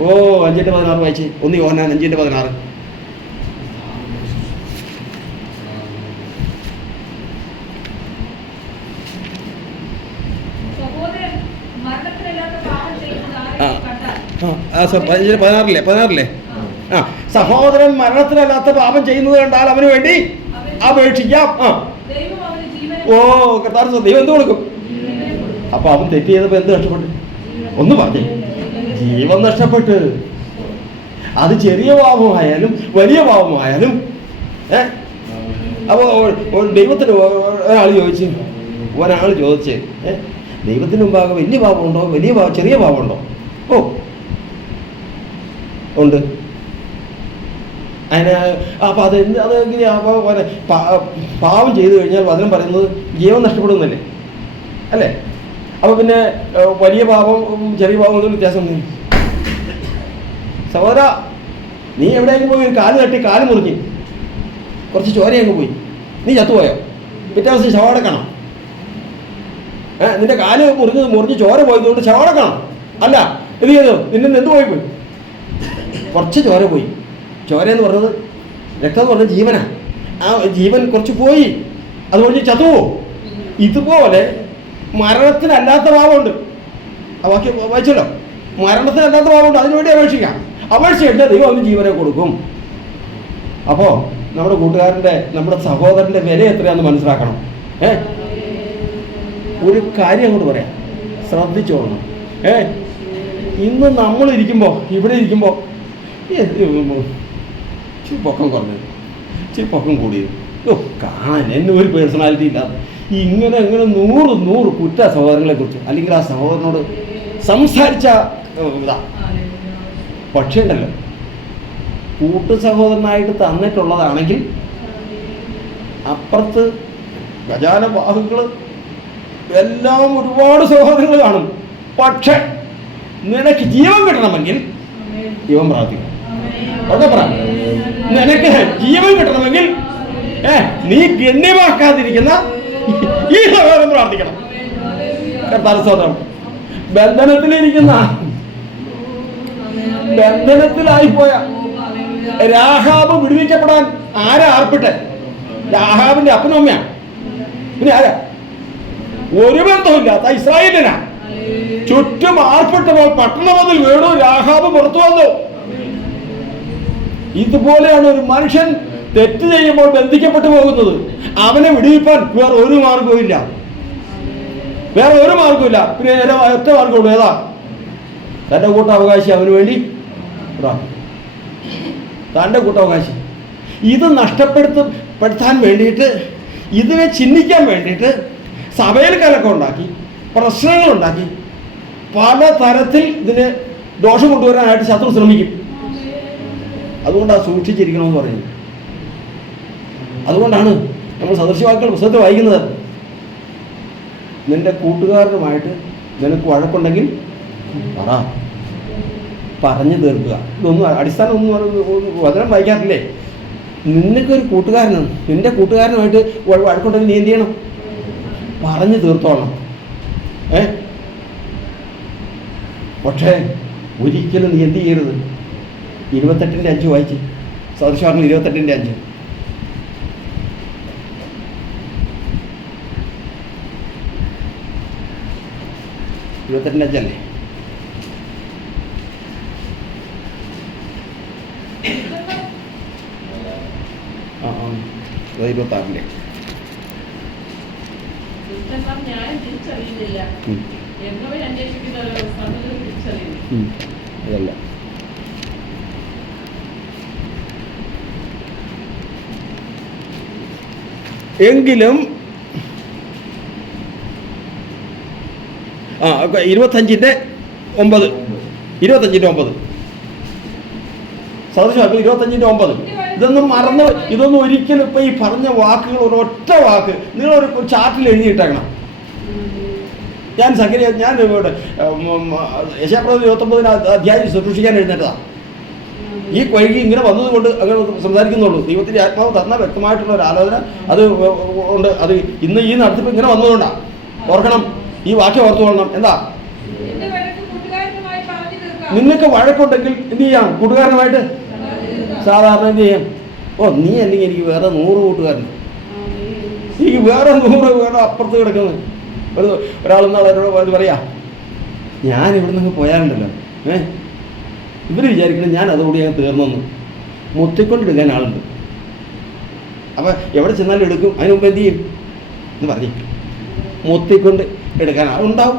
5:16 വായിച്ച്. 1 യോഹന്നാൻ 5:16. സഹോദരൻ മരണത്തിനല്ലാത്ത പാപം ചെയ്യുന്നത് കണ്ടാൽ അവന് വേണ്ടി അപേക്ഷിക്കാം. കർത്താവ് ദൈവം എന്ത് കൊടുക്കും? അപ്പൊ അവൻ തെറ്റ് ചെയ്തപ്പോ എന്ത് നഷ്ടപ്പെട്ടു? ഒന്ന് പറഞ്ഞേ. ജീവൻ നഷ്ടപ്പെട്ട്. അത് ചെറിയ പാപമായാലും വലിയ പാപമായാലും. അപ്പോൾ ദൈവത്തിന് ഒരാൾ ചോദിച്ച് ദൈവത്തിന് മുമ്പാകെ വലിയ പാപമുണ്ടോ, ചെറിയ പാപമുണ്ടോ? ഉണ്ട്. അതിന് അപ്പം അതെങ്ങനെയാ? പാവം ചെയ്തു കഴിഞ്ഞാൽ വചനം പറയുന്നത് ജീവൻ നഷ്ടപ്പെടുന്നല്ലേ, അല്ലേ? അപ്പോൾ പിന്നെ വലിയ പാപം ചെറിയ പാപം ഒന്നും വ്യത്യാസം. സഹോദര, നീ എവിടെയെങ്കിലും പോയി ഒരു കാല് തട്ടി കാല് മുറിഞ്ഞ് കുറച്ച് ചോരയങ്ങ് പോയി, നീ ചത്തുപോയോ? പിറ്റേ ദിവസം ശവടക്കണം. നിന്റെ കാല് മുറിഞ്ഞ് ചോര പോയതുകൊണ്ട് ശവടക്കണം. അല്ല, ഇത് ചെയ്തോ? നിന്നെ എന്ത് പോയി? കുറച്ച് ചോര പോയി. ചോര എന്ന് പറഞ്ഞത് രക്തം എന്ന് പറഞ്ഞത് ജീവനാണ്. ആ ജീവൻ കുറച്ച് പോയി, അതുകൊണ്ട് ചത്തുവോ? ഇതുപോലെ മരണത്തിനല്ലാത്ത പാപമുണ്ട്. ആ വാക്യം വായിച്ചല്ലോ. മരണത്തിനല്ലാത്ത പാപമുണ്ട്, അതിനുവേണ്ടി അപേക്ഷിക്കാം. അപേക്ഷിച്ചിട്ട് ദൈവം അവന് ജീവനെ കൊടുക്കും. അപ്പോൾ നമ്മുടെ കൂട്ടുകാരൻ്റെ, നമ്മുടെ സഹോദരൻ്റെ വില എത്രയാണെന്ന് മനസ്സിലാക്കണം. ഒരു കാര്യം അങ്ങോട്ട് പറയാം, ശ്രദ്ധിച്ചോളണം. ഇന്ന് നമ്മളിരിക്കുമ്പോൾ, ഇവിടെ ഇരിക്കുമ്പോൾ പൊക്കം കുറഞ്ഞത്, പൊക്കം കൂടിയത്, കാണാൻ എന്നെ ഒരു പേഴ്സണാലിറ്റി ഇല്ലാതെ ഇങ്ങനെ 100 കുറ്റ സഹോദരങ്ങളെ കുറിച്ച് അല്ലെങ്കിൽ ആ സഹോദരനോട് സംസാരിച്ച ഇതാ. പക്ഷേ ഉണ്ടല്ലോ, കൂട്ടു സഹോദരനായിട്ട് തന്നിട്ടുള്ളതാണെങ്കിൽ അപ്പുറത്ത് ഗജാന ബാഹുക്കൾ എല്ലാം ഒരുപാട് സഹോദരങ്ങൾ കാണും. പക്ഷെ നിനക്ക് ജീവൻ കിട്ടണമെങ്കിൽ ഇവൻ പ്രാർത്ഥിക്കണം. നിനക്ക് ജീവൻ കിട്ടണമെങ്കിൽ നീ ഗണ്യമാക്കാതിരിക്കുന്ന ഈ സഹോദരൻ പ്രാർത്ഥിക്കണം. കർത്താവ് ബന്ധനത്തിലിരിക്കുന്ന, ബന്ധനത്തിലായിപ്പോയ രാഹാബ് വിടുവിക്കപ്പെടാൻ ആരാ ആർപ്പിട്ടെ? രാഹാബിന്റെ അപ്പനും അമ്മയാണ്. പിന്നെ ആരാ? ഒരു ബന്ധമില്ലാത്ത ഇസ്രായേലിനാ. ചുറ്റും ആർപ്പിട്ടപ്പോൾ പട്ടണമതിൽ വീണു, രാഹാബ് പുറത്തു വന്നു. ഇതുപോലെയാണ് ഒരു മനുഷ്യൻ തെറ്റ് ചെയ്യുമ്പോൾ ബന്ധിക്കപ്പെട്ടു പോകുന്നത്. അവനെ വിടുവിപ്പാൻ വേറെ ഒരു മാർഗവും ഇല്ല. പിന്നെ ഒറ്റ മാർഗമുള്ളൂ. ഏതാ? തൻ്റെ കൂട്ടവകാശി അവന് വേണ്ടി, തൻ്റെ കൂട്ടവകാശി. ഇത് നഷ്ടപ്പെടുത്താൻ വേണ്ടിയിട്ട്, ഇതിനെ ചിഹ്നിക്കാൻ വേണ്ടിയിട്ട് സഭയിൽ കലക്കമുണ്ടാക്കി, പ്രശ്നങ്ങളുണ്ടാക്കി, പല തരത്തിൽ ഇതിന് ദോഷം കൊണ്ടുവരാനായിട്ട് ശത്രു ശ്രമിക്കും. അതുകൊണ്ടാണ് സൂക്ഷിച്ചിരിക്കണമെന്ന് പറയുന്നത്. അതുകൊണ്ടാണ് നമ്മൾ സദൃശവാക്യങ്ങൾ പുസ്തകത്തിൽ വായിക്കുന്നത്. നിന്റെ കൂട്ടുകാരനുമായിട്ട് നിനക്ക് വഴക്കുണ്ടെങ്കിൽ പറഞ്ഞു തീർക്കുക. ഇതൊന്നും അടിസ്ഥാനം ഒന്നും വചനം വായിക്കാറില്ലേ? നിനക്കൊരു കൂട്ടുകാരനാണ്, നിന്റെ കൂട്ടുകാരനുമായിട്ട് വഴക്കുണ്ടെങ്കിൽ നീ എന്ത് ചെയ്യണം? പറഞ്ഞു തീർത്തോളണം. പക്ഷേ ഒരിക്കലും നീ എന്ത് ചെയ്യരുത്? 28:5 വായിച്ച്. സദൃശവാക്യങ്ങൾ 28:5. 28:5 26. അതല്ല, എങ്കിലും 25:9. 25:9 സദൃശവാക്യം 25:9. ഇതൊന്നും ഒരിക്കലും ഇപ്പൊ ഈ പറഞ്ഞ വാക്കുകൾ ഒരൊറ്റ വാക്ക് നിങ്ങളൊരു ചാർട്ടിൽ എഴുതിയിട്ടേക്കണം. ഞാൻ ഇവിടെ യശയാപ്രവചനം 29 ശുശ്രൂഷിക്കാൻ എഴുന്നേറ്റതാണ്. ഈ വൈകി ഇങ്ങനെ വന്നതുകൊണ്ട് അങ്ങനെ സംസാരിക്കുന്നുള്ളൂ. ദൈവത്തിന്റെ ആത്മാവ് തന്ന വ്യക്തമായിട്ടുള്ള ഒരു ആലോചന അത് ഉണ്ട്. അത് ഇന്ന് ഈ നടത്തിപ്പ് ഇങ്ങനെ വന്നതുകൊണ്ടാണ്. ഓർക്കണം, ഈ വാക്യം ഓർത്തുകൊള്ളണം. എന്താ? നിങ്ങൾക്ക് വഴക്കുണ്ടെങ്കിൽ എന്ത് ചെയ്യാം? കൂട്ടുകാരനുമായിട്ട് സാധാരണ എന്ത് ചെയ്യാം? നീ അല്ലെങ്കിൽ എനിക്ക് വേറെ 100 കൂട്ടുകാരുണ്ട്, എനിക്ക് വേറെ 100 വേറെ അപ്പുറത്ത് കിടക്കുന്നത്. ഒരാളെന്നാളോട് പറയാ, ഞാൻ ഇവിടെ നിന്ന് പോയാലുണ്ടല്ലോ, ഇവർ വിചാരിക്കണം ഞാൻ അതുകൂടി ഞാൻ തീർന്നെന്ന്. മുത്തിക്കൊണ്ടെടുക്കാൻ ആളുണ്ട്. അപ്പം എവിടെ ചെന്നാലും എടുക്കും. അതിന് മുമ്പ് എന്ത് ചെയ്യും എന്ന് പറഞ്ഞേ? മുത്തിക്കൊണ്ട് എടുക്കാൻ ആളുണ്ടാവും.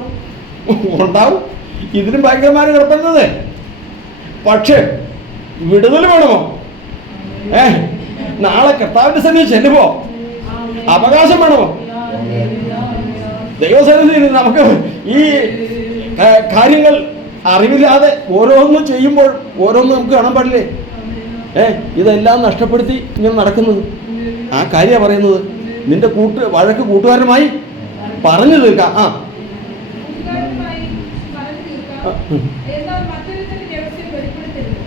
ഇതിനും ഭയങ്കരമാര് കിടപ്പുന്നത്. പക്ഷേ വിടുതൽ വേണമോ? നാളെ കർത്താവിന്റെ സന്നിധി ചെല്ലുമോ അവകാശം വേണമോ? ദൈവസന്നിധിയിൽ നമുക്ക് ഈ കാര്യങ്ങൾ അറിവില്ലാതെ ഓരോന്നും ചെയ്യുമ്പോൾ ഓരോന്നും നമുക്ക് കാണാൻ പാടില്ലേ? ഇതെല്ലാം നഷ്ടപ്പെടുത്തി ഇങ്ങനെ നടക്കുന്നത്. ആ കാര്യമാണ് പറയുന്നത്. നിന്റെ കൂട്ടുകാരനുമായി പറഞ്ഞു തീർക്കാം.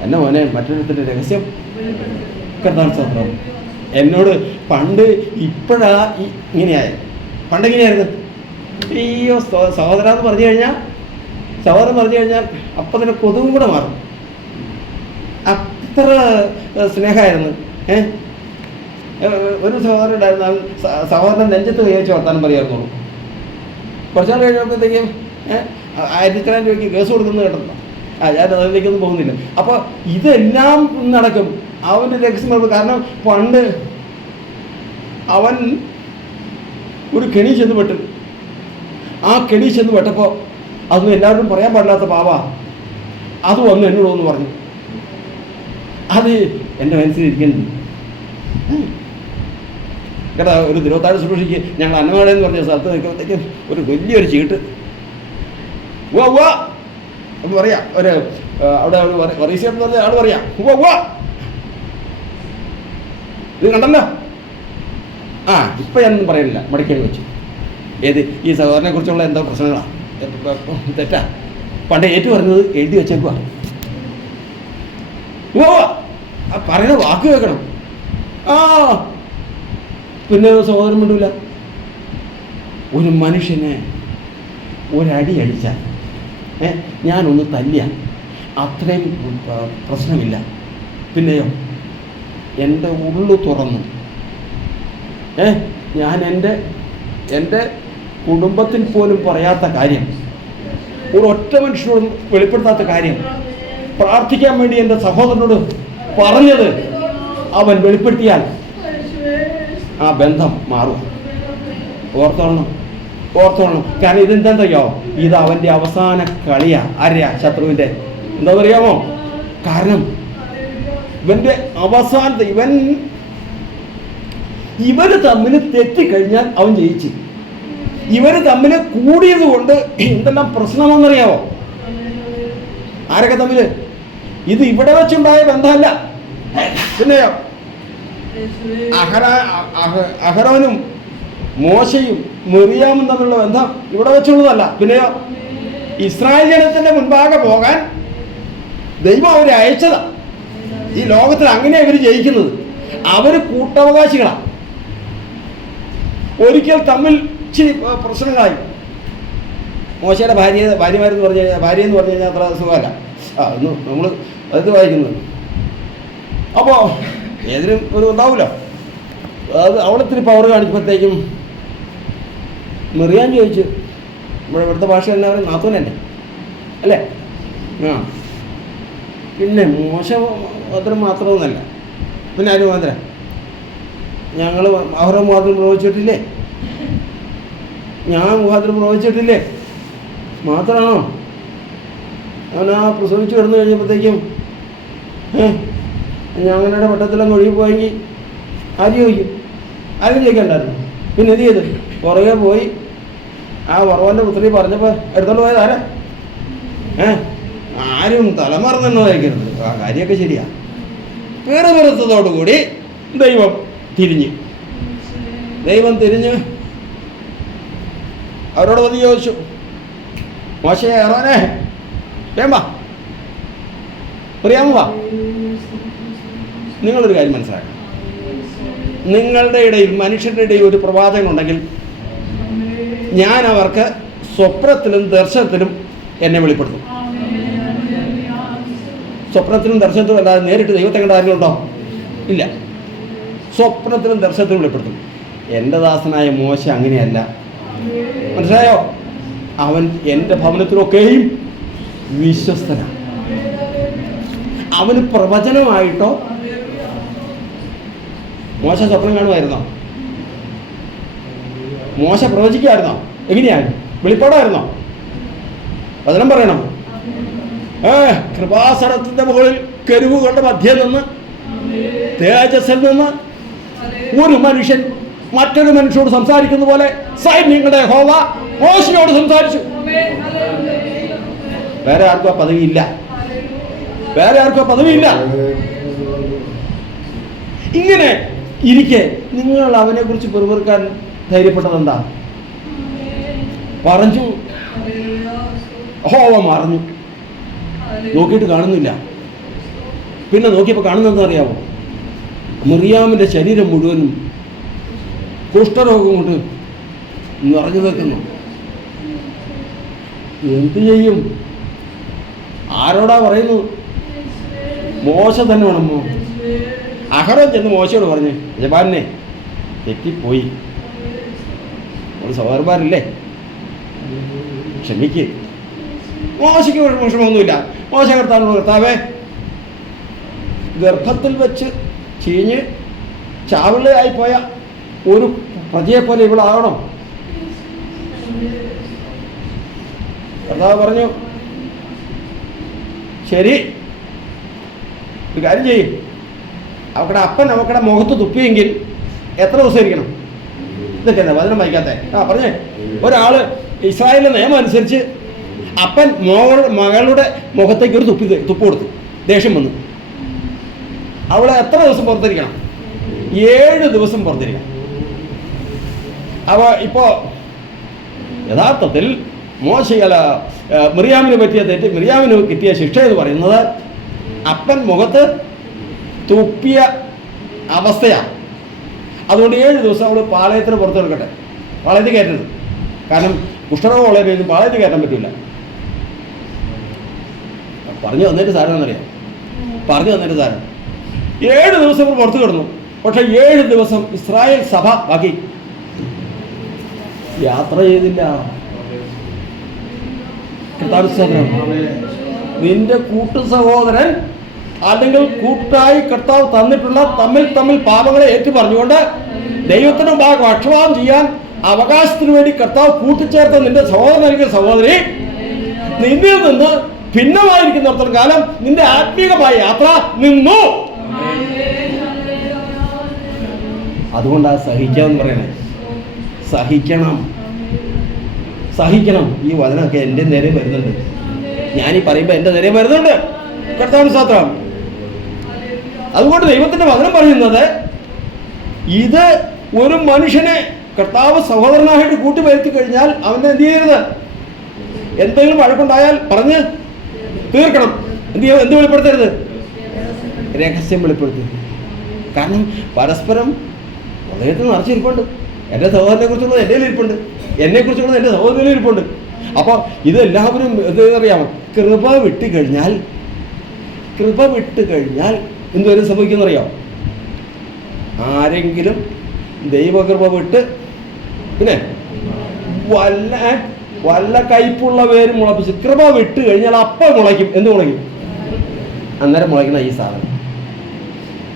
എന്നെ മോനെ, മറ്റൊരുത്തിന്റെ രഹസ്യം കർത്താവ് എന്നോട് പണ്ട് ഇപ്പോഴാ ഇങ്ങനെയായ. പണ്ടെങ്ങനെയായിരുന്നു? അയ്യോ സഹോദരൻ പറഞ്ഞു കഴിഞ്ഞാൽ അപ്പം തന്നെ കൊതുകും കൂടെ മാറും. അത്ര സ്നേഹമായിരുന്നു. ഒരു സഹോദരൻ ഉണ്ടായിരുന്നു. സഹോദരൻ നെഞ്ചത്ത് കൈവച്ച് വർത്താനം പറയായിരുന്നുള്ളൂ. കുറച്ചാൾ കഴിഞ്ഞപ്പോഴത്തേക്കും 1000 രൂപയ്ക്ക് കേസ് കൊടുക്കുന്നത് കേട്ടല്ലോ. ഞാൻ അതിലേക്കൊന്നും പോകുന്നില്ല. അപ്പോൾ ഇതെല്ലാം നടക്കും. അവൻ്റെ രഹസ്യം. കാരണം പണ്ട് അവൻ ഒരു കെണി ചെന്ന് പെട്ടു. ആ കെണി ചെന്ന് പെട്ടപ്പോൾ അതും എല്ലാവരും പറയാൻ പാടില്ലാത്ത പാവാ അത് വന്ന് എന്നോടൊന്ന് പറഞ്ഞു. അത് എൻ്റെ മനസ്സിലിരിക്കുന്നു കേട്ടോ. ഒരു തിരുവത്താഴ് ശുശ്രൂഷയ്ക്ക് ഞങ്ങൾ അന്നമാട എന്ന് പറഞ്ഞ സ്ഥലത്ത് നിൽക്കുമ്പോഴത്തേക്കും ഒരു വലിയൊരു ചീട്ട് എന്ന് പറയാം. ഒരു അവിടെ വറീസി എന്ന് പറഞ്ഞ ആൾ പറയാം, ഇത് കണ്ടല്ലോ. ഇപ്പം ഞാനൊന്നും പറയുന്നില്ല, മടിക്കൽ വെച്ചു. ഏത് ഈ സഹോദരനെ കുറിച്ചുള്ള എന്താ പ്രശ്നങ്ങളാണ്, തെറ്റാ. പണ്ട് ഏറ്റു പറഞ്ഞത് എഴുതി വെച്ചേക്കുവാ. പറയുന്ന വാക്ക് കേൾക്കണം. പിന്നെ സഹോദരൻ മിണ്ടൂല. ഒരു മനുഷ്യനെ ഒരടി അടിച്ചാൽ ഞാനൊന്ന് തല്ലിയ അത്രയും പ്രശ്നമില്ല. പിന്നെയോ എൻ്റെ ഉള്ളു തുറന്നു ഞാൻ എൻ്റെ കുടുംബത്തിൽ പോലും പറയാത്ത കാര്യം, ഒരൊറ്റ മനുഷ്യനോടും വെളിപ്പെടുത്താത്ത കാര്യം പ്രാർത്ഥിക്കാൻ വേണ്ടി എൻ്റെ സഹോദരനോട് പറഞ്ഞത് അവൻ വെളിപ്പെടുത്തിയാൽ ആ ബന്ധം മാറും. ഓർത്തോളണം. കാരണം ഇതെന്താ, ഇത് അവൻ്റെ അവസാന കളിയാ. ആരെയാ? ശത്രുവിൻ്റെ. എന്താ പറയാമോ? കാരണം ഇവൻ്റെ അവസാനത്തെ ഇവര് തമ്മിൽ തെറ്റിക്കഴിഞ്ഞാൽ അവൻ ജയിച്ചു. ഇവര് തമ്മിൽ കൂടിയത് കൊണ്ട് എന്തെല്ലാം പ്രശ്നമാണെന്നറിയാവോ? ആരൊക്കെ തമ്മിൽ? ഇത് ഇവിടെ വെച്ചുണ്ടായ ബന്ധമല്ല. പിന്നെയോ അഹരോനും മോശയും മിറിയാമും തമ്മിലുള്ള ബന്ധം ഇവിടെ വെച്ചുള്ളതല്ല. പിന്നെയോ ഇസ്രായേൽ ജനത്തിന്റെ മുൻപാകെ പോകാൻ ദൈവം അവരെ അയച്ചതാ. ഈ ലോകത്തിൽ അങ്ങനെയാണ് ഇവർ ജയിക്കുന്നത്. അവര് കൂട്ടവകാശികളാണ്. ഒരിക്കൽ തമ്മിൽ ഇച്ചിരി പ്രശ്നങ്ങളായി. മോശയുടെ ഭാര്യയെന്ന് പറഞ്ഞു കഴിഞ്ഞാൽ അത്ര സുഖമല്ല. ഇന്ന് നമ്മൾ അത് വായിക്കുന്നത്. അപ്പോൾ ഏതിനും ഒരു ഉണ്ടാവില്ല. അത് അവളത്തിരി പവർ കാണിക്കുമ്പോഴത്തേക്കും മിറിയാൻ ചോദിച്ചു, ഇവിടുത്തെ ഭാഷ എന്നാ പറയും, നാത്തൂനല്ലേ അല്ലേ? പിന്നെ മോശം അത്ര മാത്രമൊന്നുമല്ല. പിന്നെ ആരും മാത്രം ഞങ്ങൾ അവരെ മുഖാന്തരം പ്രവചിച്ചിട്ടില്ലേ? ഞാൻ മുഖാന്തരം പ്രവചിച്ചിട്ടില്ലേ? മാത്രമാണോ? അവൻ ആ പ്രസവിച്ച് കിടന്നു കഴിഞ്ഞപ്പോഴത്തേക്കും ഞങ്ങളുടെ വട്ടത്തിലങ്ങ് ഒഴുകി പോയെങ്കിൽ ആര് ചോദിക്കും? ആരും ചോദിക്കണ്ടായിരുന്നു. പിന്നെ എന്ത് ചെയ്ത്? പുറകെ പോയി ആ വറവൻ്റെ പുത്രി പറഞ്ഞപ്പോൾ എടുത്തോണ്ട് പോയത് ആരാ? ആരും തലമറന്നെന്ന് വായിക്കരുത്. ആ കാര്യമൊക്കെ ശരിയാ. പിറുപിറുത്തതോടുകൂടി ദൈവം തിരിഞ്ഞ് അവരോട് വന്ന് ചോദിച്ചു, മോശയെ അഹരോനെ വേമ്പാ അറിയാമോ? നിങ്ങളൊരു കാര്യം മനസ്സിലാക്കണം. നിങ്ങളുടെ ഇടയിൽ, മനുഷ്യരുടെ ഇടയിൽ ഒരു പ്രവാചകൻ ഉണ്ടെങ്കിൽ ഞാൻ അവർക്ക് സ്വപ്നത്തിലും ദർശനത്തിലും എന്നെ വെളിപ്പെടുത്തും. സ്വപ്നത്തിലും ദർശനത്തിലും അല്ലാതെ നേരിട്ട് ദൈവത്തെ കണ്ട ആരെങ്കിലും ഉണ്ടോ? ഇല്ല. സ്വപ്നത്തിലും ദർശനത്തിലും വെളിപ്പെടുത്തും. എൻ്റെ ദാസനായ മോശ അങ്ങനെയല്ല. മനസ്സിലായോ? അവൻ എൻ്റെ ഭവനത്തിലൊക്കെയും വിശ്വസ്തനാണ്. അവന് പ്രവചനമായിട്ടോ മോശ സ്വപ്നം കാണുമായിരുന്നോ? മോശ പ്രവചിക്കുമായിരുന്നോ? എങ്ങനെയാണ്? വെളിപ്പാടായിരുന്നോ? വചനം പറയണം. കൃപാസനത്തിന്റെ മുകളിൽ കെരുവുകളുടെ മധ്യയിൽ നിന്ന്, തേജസ്സിൽ നിന്ന് ഒരു മനുഷ്യൻ മറ്റൊരു മനുഷ്യനോട് സംസാരിക്കുന്ന പോലെ സൈന്യങ്ങളുടെ യഹോവ മോശയോട് സംസാരിച്ചു. വേറെ ആർക്കും ആ പദവിയില്ല. ഇങ്ങനെ ഇരിക്കെ നിങ്ങൾ അവനെ കുറിച്ച് പെറുപെറുക്കാൻ ധൈര്യപ്പെട്ടത് എന്താ? പറഞ്ഞു, യഹോവ മറഞ്ഞു, നോക്കിയിട്ട് കാണുന്നില്ല. പിന്നെ നോക്കിയപ്പോൾ കാണുന്നതെന്ന് അറിയാമോ? മിറിയാമിൻ്റെ ശരീരം മുഴുവനും കുഷ്ഠരോഗം കൊണ്ട് നിറഞ്ഞു നിൽക്കുന്നു. എന്തു ചെയ്യും? ആരോടാ പറയുന്നത്? മോശ തന്നെ വേണമോ? അഹരോൻ ചെന്ന് മോശയോട് പറഞ്ഞു, യജമാനെ തെറ്റിപ്പോയി, ഒരു സഹോദരന്മാരില്ലേ, ക്ഷമിക്ക്. മോശയ്ക്ക് വിഷമമൊന്നുമില്ല. മോശ കർത്താവേ, ഗർഭത്തിൽ വെച്ച് ചീഞ്ഞ് ചാവിളയായിപ്പോയ ഒരു പ്രജയെപ്പോലെ ഇവളാകണം. കർത്താവ് പറഞ്ഞു, ശരി, ഒരു കാര്യം ചെയ്യും. അവക്കടെ അപ്പൻ അവക്കടെ മുഖത്ത് തുപ്പിയെങ്കിൽ എത്ര ദിവസം ഇരിക്കണം? ഇതൊക്കെ എന്താ വചനം വായിക്കാത്ത? പറഞ്ഞേ. ഒരാള് ഇസ്രായേലിന്റെ നിയമം അനുസരിച്ച് അപ്പൻ മകളുടെ മുഖത്തേക്ക് ഒരു തുപ്പ് കൊടുത്തു, ദേഷ്യം വന്നു. അവളെ എത്ര ദിവസം പുറത്തിരിക്കണം? 7 ദിവസം പുറത്തിരിക്കണം. ഇപ്പോൾ യഥാർത്ഥത്തിൽ മിറിയാമിന് പറ്റിയ തെറ്റ്, മിറിയാമിന് കിട്ടിയ ശിക്ഷ എന്ന് പറയുന്നത് അപ്പൻ മുഖത്ത് തുപ്പിയ അവസ്ഥയാണ്. അതുകൊണ്ട് 7 ദിവസം അവൾ പാളയത്തിന് പുറത്ത് കിടക്കട്ടെ, പാളയത്തിൽ കയറ്റരുത്. കാരണം കുഷ്ഠരോഗം ഉള്ളവരെയൊന്നും പാളയത്തിൽ കയറ്റാൻ പറ്റില്ല. പറഞ്ഞു വന്നിട്ട് സാരമെന്നറിയാം, പറഞ്ഞു വന്നിട്ട് സാരം 7 ദിവസം ഇവർ പുറത്ത് കിടന്നു. പക്ഷെ 7 ദിവസം ഇസ്രായേൽ സഭ ബാക്കി യാത്ര ചെയ്തില്ല. നിന്റെ കൂട്ടു സഹോദരൻ അല്ലെങ്കിൽ കൂട്ടായി കർത്താവ് തന്നിട്ടുള്ള തമ്മിൽ പാപങ്ങളെ ഏറ്റു പറഞ്ഞുകൊണ്ട് ദൈവത്തിന് പക്ഷപാതം ചെയ്യാൻ അവകാശത്തിന് വേണ്ടി കർത്താവ് കൂട്ടിച്ചേർത്ത നിന്റെ സഹോദരൻ സഹോദരി നിന്നിൽ നിന്ന് ഭിന്നമായിരിക്കുന്നിടത്തോളം കാലം നിന്റെ ആത്മീകമായ യാത്ര നിന്നു. അതുകൊണ്ടാണ് സഹിക്കാമെന്ന് പറയണേ. സഹിക്കണം. ഈ വചനമൊക്കെ എൻ്റെ നേരെ വരുന്നുണ്ട്. ഞാനീ പറയുമ്പോൾ എൻ്റെ നേരെ വരുന്നുണ്ട്. കർത്താവിന് സ്തോത്രം. അതുകൊണ്ട് ദൈവത്തിൻ്റെ വചനം പറയുന്നത് ഇത് ഒരു മനുഷ്യനെ കർത്താവ് സഹോദരനായിട്ട് കൂട്ടി വരുത്തി കഴിഞ്ഞാൽ അവനെ എന്ത് ചെയ്യരുത്? എന്തെങ്കിലും വഴക്കുണ്ടായാൽ പറഞ്ഞ് തീർക്കണം. എന്ത് വെളിപ്പെടുത്തരുത്? രഹസ്യം വെളിപ്പെടുത്തരുത്. കാരണം പരസ്പരം ഹൃദയത്തിൽ നിറച്ചിരിപ്പുണ്ട്. എൻ്റെ സഹോദരനെ കുറിച്ചുള്ളത് എൻ്റെ ഇരിപ്പുണ്ട്, എന്നെക്കുറിച്ചുള്ളത് എൻ്റെ സഹോദരനിൽ ഇരിപ്പുണ്ട്. അപ്പോൾ ഇതെല്ലാവരും അറിയാമോ? കൃപ വിട്ട് കഴിഞ്ഞാൽ എന്തുവരെ സംഭവിക്കുന്നറിയാമോ? ആരെങ്കിലും ദൈവകൃപ വിട്ട് പിന്നെ വല്ല കയ്പുള്ള പേര് മുളപ്പിച്ച് കൃപ വിട്ട് കഴിഞ്ഞാൽ അപ്പം മുളയ്ക്കും. എന്ത് മുളയ്ക്കും? അന്നേരം മുളയ്ക്കുന്ന ഈ സാധനം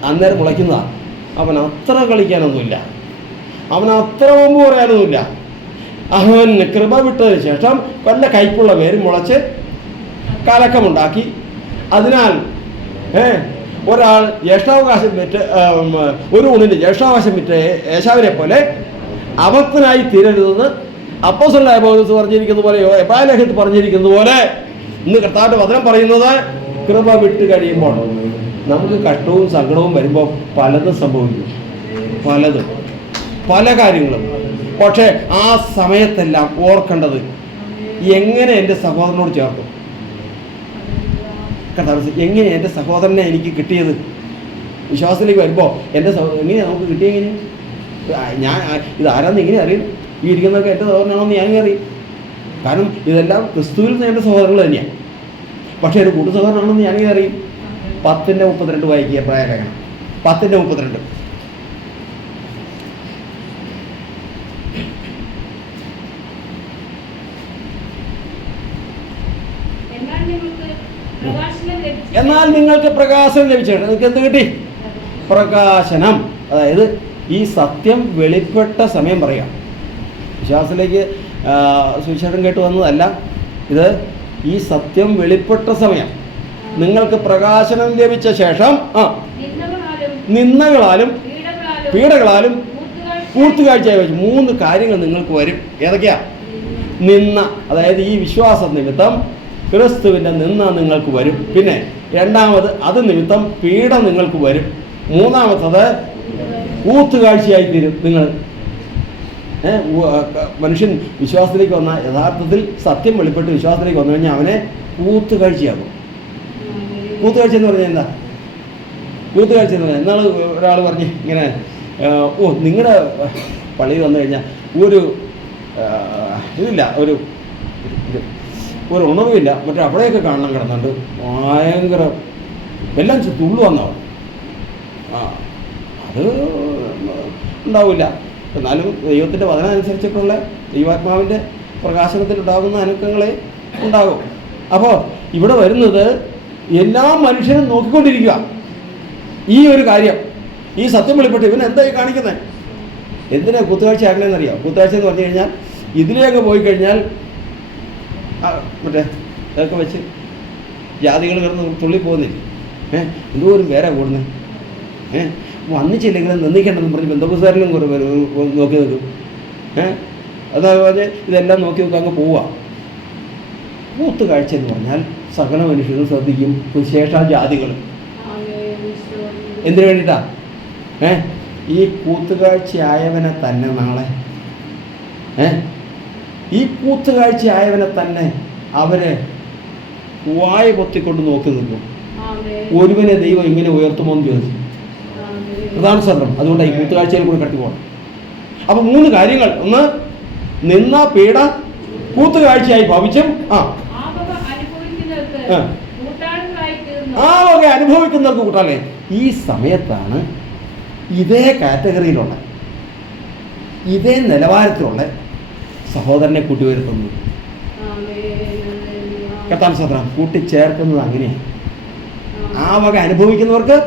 അന്നേരം മുളയ്ക്കുന്നതാണ്. അവൻ അത്ര കളിക്കാനൊന്നുമില്ല, അവൻ അത്ര മുമ്പ് പറയാനൊന്നുമില്ല. അവൻ കൃപ വിട്ടതിന് ശേഷം വല്ല കയ്പുള്ള പേര് മുളച്ച് കലക്കമുണ്ടാക്കി. അതിനാൽ ഒരാൾ ജ്യേഷ്ഠാവകാശം വിറ്റ് ഒരു ഊണിന് ജ്യേഷ്ഠാവകാശം വിറ്റ് ഏശാവിനെ പോലെ അഭക്തനായി തീരരുതെന്ന് അപ്പോസ്തലനായ പൗലോസ് പറഞ്ഞിരിക്കുന്നത് പോലെയോ എബ്രായ ലേഖനത്തിൽ പറഞ്ഞിരിക്കുന്നത് പോലെ ഇന്ന് കർത്താവിന്റെ വചനം പറയുന്നത് കൃപ വിട്ട് കഴിയുമ്പോൾ നമുക്ക് കഷ്ടവും സങ്കടവും വരുമ്പോൾ പലതും സംഭവിക്കും, പല കാര്യങ്ങളും. പക്ഷേ ആ സമയത്തെല്ലാം ഓർക്കേണ്ടത് എങ്ങനെ എൻ്റെ സഹോദരനോട് ചേർത്തു, എങ്ങനെ എൻ്റെ സഹോദരനെ എനിക്ക് കിട്ടിയത്. വിശ്വാസത്തിലേക്ക് വരുമ്പോൾ എൻ്റെ എങ്ങനെയാണ് നമുക്ക് കിട്ടിയെങ്ങനെ? ഞാൻ ഇതാരാന്ന് ഇങ്ങനെ അറിയും? ഈ ഇരിക്കുന്നതൊക്കെ എൻ്റെ സഹോദരനാണെന്ന് ഞാനിങ്ങനെ അറിയും. കാരണം ഇതെല്ലാം ക്രിസ്തുവിൽ നിന്ന് എൻ്റെ സഹോദരങ്ങൾ തന്നെയാണ്. പക്ഷേ ഒരു കൂട്ടു സഹോദരനാണെന്ന് ഞാനിങ്ങനെ അറിയും. 10:32 വായിക്കുക, എബ്രായ ലേഖനം 10:32. എന്നാൽ നിങ്ങൾക്ക് പ്രകാശനം ലഭിച്ചിട്ട് നിങ്ങൾക്ക് എന്ത് കിട്ടി? പ്രകാശനം. അതായത് ഈ സത്യം വെളിപ്പെട്ട സമയം പറയാം. വിശ്വാസത്തിലേക്ക് സുവിശേഷം കേട്ട് വന്നതല്ല ഇത്. ഈ സത്യം വെളിപ്പെട്ട സമയം നിങ്ങൾക്ക് പ്രകാശനം ലഭിച്ച ശേഷം നിന്ദകളാലും പീഡകളാലും പൂർത്തിക്കാഴ്ചയായി വെച്ചു 3 കാര്യങ്ങൾ നിങ്ങൾക്ക് വരും. ഏതൊക്കെയാ? നിന്ന, അതായത് ഈ വിശ്വാസ നിമിത്തം ക്രിസ്തുവിൻ്റെ നിന്ന നിങ്ങൾക്ക് വരും. പിന്നെ രണ്ടാമത് അത് നിമിത്തം പീഡ നിങ്ങൾക്ക് വരും. മൂന്നാമത്തത് കൂത്തുകാഴ്ചയായി തീരും. നിങ്ങൾ മനുഷ്യൻ വിശ്വാസത്തിലേക്ക് വന്ന യഥാർത്ഥത്തിൽ സത്യം വെളിപ്പെട്ട് വിശ്വാസത്തിലേക്ക് വന്നു കഴിഞ്ഞാൽ അവനെ കൂത്തുകാഴ്ചയാകും. കൂത്തുകാഴ്ച എന്ന് പറഞ്ഞാൽ എന്താ? കൂത്തുകാഴ്ച എന്ന് പറഞ്ഞാൽ എന്നാൾ ഒരാൾ പറഞ്ഞ് ഇങ്ങനെ, നിങ്ങളുടെ പള്ളിയിൽ വന്നു കഴിഞ്ഞാൽ ഒരു ഇതില്ല, ഒരു ഉണർവില്ല, മറ്റേ അവിടെയൊക്കെ കാണണം കിടന്നുണ്ട് ഭയങ്കര എല്ലാം തുള്ളു വന്നവർ. അത് ഉണ്ടാവില്ല. എന്നാലും ദൈവത്തിൻ്റെ വചനം അനുസരിച്ചിട്ടുള്ള ദൈവാത്മാവിൻ്റെ പ്രകാശനത്തിലുണ്ടാകുന്ന അനുക്കങ്ങളെ ഉണ്ടാകും. അപ്പോൾ ഇവിടെ വരുന്നത് എല്ലാ മനുഷ്യരും നോക്കിക്കൊണ്ടിരിക്കുക ഈ ഒരു കാര്യം. ഈ സത്യം വെളിപ്പെട്ട് ഇവൻ എന്തായി കാണിക്കുന്നത്? എന്തിനാ കുത്തുകാഴ്ച ആക്കണമെന്നറിയാം? കുത്തുകാഴ്ച എന്ന് പറഞ്ഞു കഴിഞ്ഞാൽ ഇതിലേക്ക് പോയി കഴിഞ്ഞാൽ മറ്റേ ഇതൊക്കെ വെച്ച് ജാതികൾ കിടന്ന് തുള്ളി പോകുന്നില്ല. എന്തോരം പേരാ കൂടുന്നത്. വന്നിച്ചില്ലെങ്കിലും നിന്ദിക്കേണ്ടെന്ന് പറഞ്ഞ് ബന്ധുക്കാരിലും കുറേ പേര് നോക്കി നിൽക്കും. അതേപോലെ ഇതെല്ലാം നോക്കി നോക്കുക അങ്ങ് പോവുക. കൂത്തുകാഴ്ച എന്ന് പറഞ്ഞാൽ സകല മനുഷ്യരും ശ്രദ്ധിക്കും, വിശേഷ ജാതികൾ. എന്തിനു വേണ്ടിയിട്ടാ? ഈ കൂത്തുകാഴ്ചയായവനെ തന്നെ നാളെ ഈ കൂത്തുകാഴ്ചയായവനെ തന്നെ അവരെ വായ പൊത്തിക്കൊണ്ട് നോക്കി നിൽക്കും. ഒരുവനെ ദൈവം ഇങ്ങനെ ഉയർത്തുമോ എന്ന് ചോദിച്ചു. പ്രധാന സ്വതന്ത്രം. അതുകൊണ്ട് ഈ കൂട്ടുകാഴ്ചയിൽ കൂടി കടത്തി പോകണം. അപ്പം 3 കാര്യങ്ങൾ. ഒന്ന്, നിന്ന പീഡ കൂട്ടുകാഴ്ചയായി ഭവിച്ചും ആ വക അനുഭവിക്കുന്നവർക്ക് കൂട്ടാളെ. ഈ സമയത്താണ് ഇതേ കാറ്റഗറിയിലുള്ള ഇതേ നിലവാരത്തിലുള്ള സഹോദരനെ കൂട്ടിവരുത്തുന്നത്. കർത്താവിന്റെ സ്തോത്രം. കൂട്ടിച്ചേർക്കുന്നത് അങ്ങനെയാണ്. ആ വക അനുഭവിക്കുന്നവർക്ക്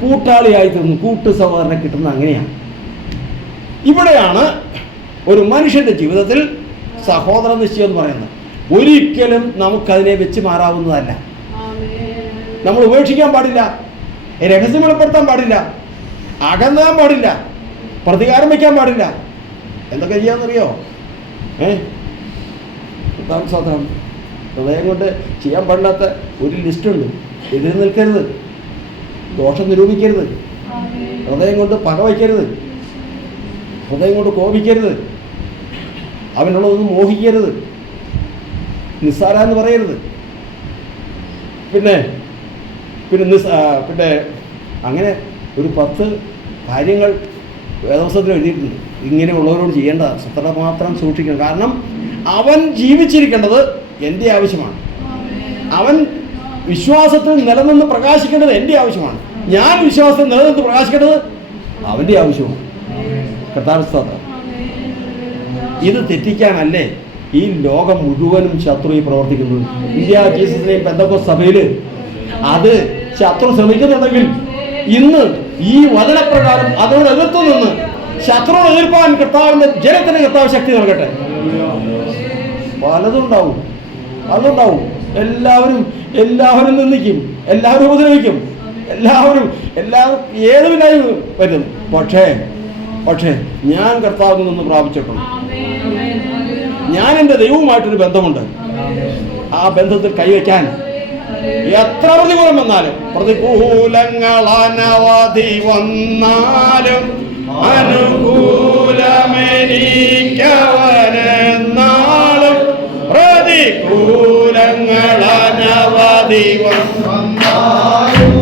കൂട്ടാളിയായി തീർന്നു, കൂട്ടു സഹോദരനെ കിട്ടുന്നത് അങ്ങനെയാണ്. ഇവിടെയാണ് ഒരു മനുഷ്യന്റെ ജീവിതത്തിൽ സഹോദര നിശ്ചയം എന്ന് പറയുന്നത്. ഒരിക്കലും നമുക്കതിനെ വെച്ച് മാറാവുന്നതല്ല. നമ്മൾ ഉപേക്ഷിക്കാൻ പാടില്ല, രഹസ്യം വെളിപ്പെടുത്താൻ പാടില്ല, അകന്നാൻ പാടില്ല, പ്രതികാരം വയ്ക്കാൻ പാടില്ല. എന്തൊക്കെ ചെയ്യാന്നറിയോ? സ്വതന്ത്രം ഹൃദയം കൊണ്ട് ചെയ്യാൻ പാടില്ലാത്ത ഒരു ലിസ്റ്റുണ്ട്. എതിര് നിൽക്കരുത്, ദോഷം നിരൂപിക്കരുത്, ഹൃദയം കൊണ്ട് പക വയ്ക്കരുത്, ഹൃദയം കൊണ്ട് കോപിക്കരുത്, അവനുള്ളതൊന്നും മോഹിക്കരുത്, നിസ്സാര എന്ന് പറയരുത്. പിന്നെ അങ്ങനെ ഒരു 10 കാര്യങ്ങൾ വേദപുസ്തകത്തിൽ എഴുതിയിട്ടുണ്ട്. ഇങ്ങനെയുള്ളവരോട് ചെയ്യേണ്ട മാത്രം സൂക്ഷിക്കണം. കാരണം അവൻ ജീവിച്ചിരിക്കേണ്ടത് എൻ്റെ ആവശ്യമാണ്, അവൻ വിശ്വാസത്തിൽ നിലനിന്ന് പ്രകാശിക്കേണ്ടത് എൻ്റെ ആവശ്യമാണ്, ഞാൻ വിശ്വാസത്തിൽ നിലനിന്ന് പ്രകാശിക്കേണ്ടത് അവൻ്റെ ആവശ്യമാണ്. കർത്താവിന്റെ സ്തോത്രം. ഇത് തെറ്റിക്കാനല്ലേ ഈ ലോകം മുഴുവനും ശത്രു ഈ പ്രവർത്തിക്കുന്നത്. ഇന്ത്യ ജീസസ് നെയിം പെന്തക്കോസ്ത് സഭയിൽ അത് ശത്രു ശ്രമിക്കുന്നുണ്ടെങ്കിൽ ഇന്ന് ഈ വചനപ്രകാരം അതോട് എതിർത്ത് നിന്ന് ശത്രുവിനെ എതിർപ്പാൻ കർത്താവിന്റെ ജനത്തിന് കർത്താവ് ശക്തി നൽകട്ടെ. പലതുണ്ടാവും, അതുണ്ടാവും. എല്ലാവരും നിന്ദിക്കും, എല്ലാവരും ഉപദ്രവിക്കും, എല്ലാവരും ഏതുമില്ലായി വരും. പക്ഷേ ഞാൻ കർത്താവിൽ നിന്ന് പ്രാപിച്ചിട്ടുണ്ട്. ഞാൻ എൻ്റെ ദൈവവുമായിട്ടൊരു ബന്ധമുണ്ട്. ആ ബന്ധത്തിൽ കൈവയ്ക്കാൻ എത്ര പ്രതികൂലം വന്നാലും, പ്രതികൂലങ്ങൾ അനവധി വന്നാലും അനുകൂലമെനിക്കവനെന്നാളും, പ്രതികൂലങ്ങൾ അനവധി വന്നാലും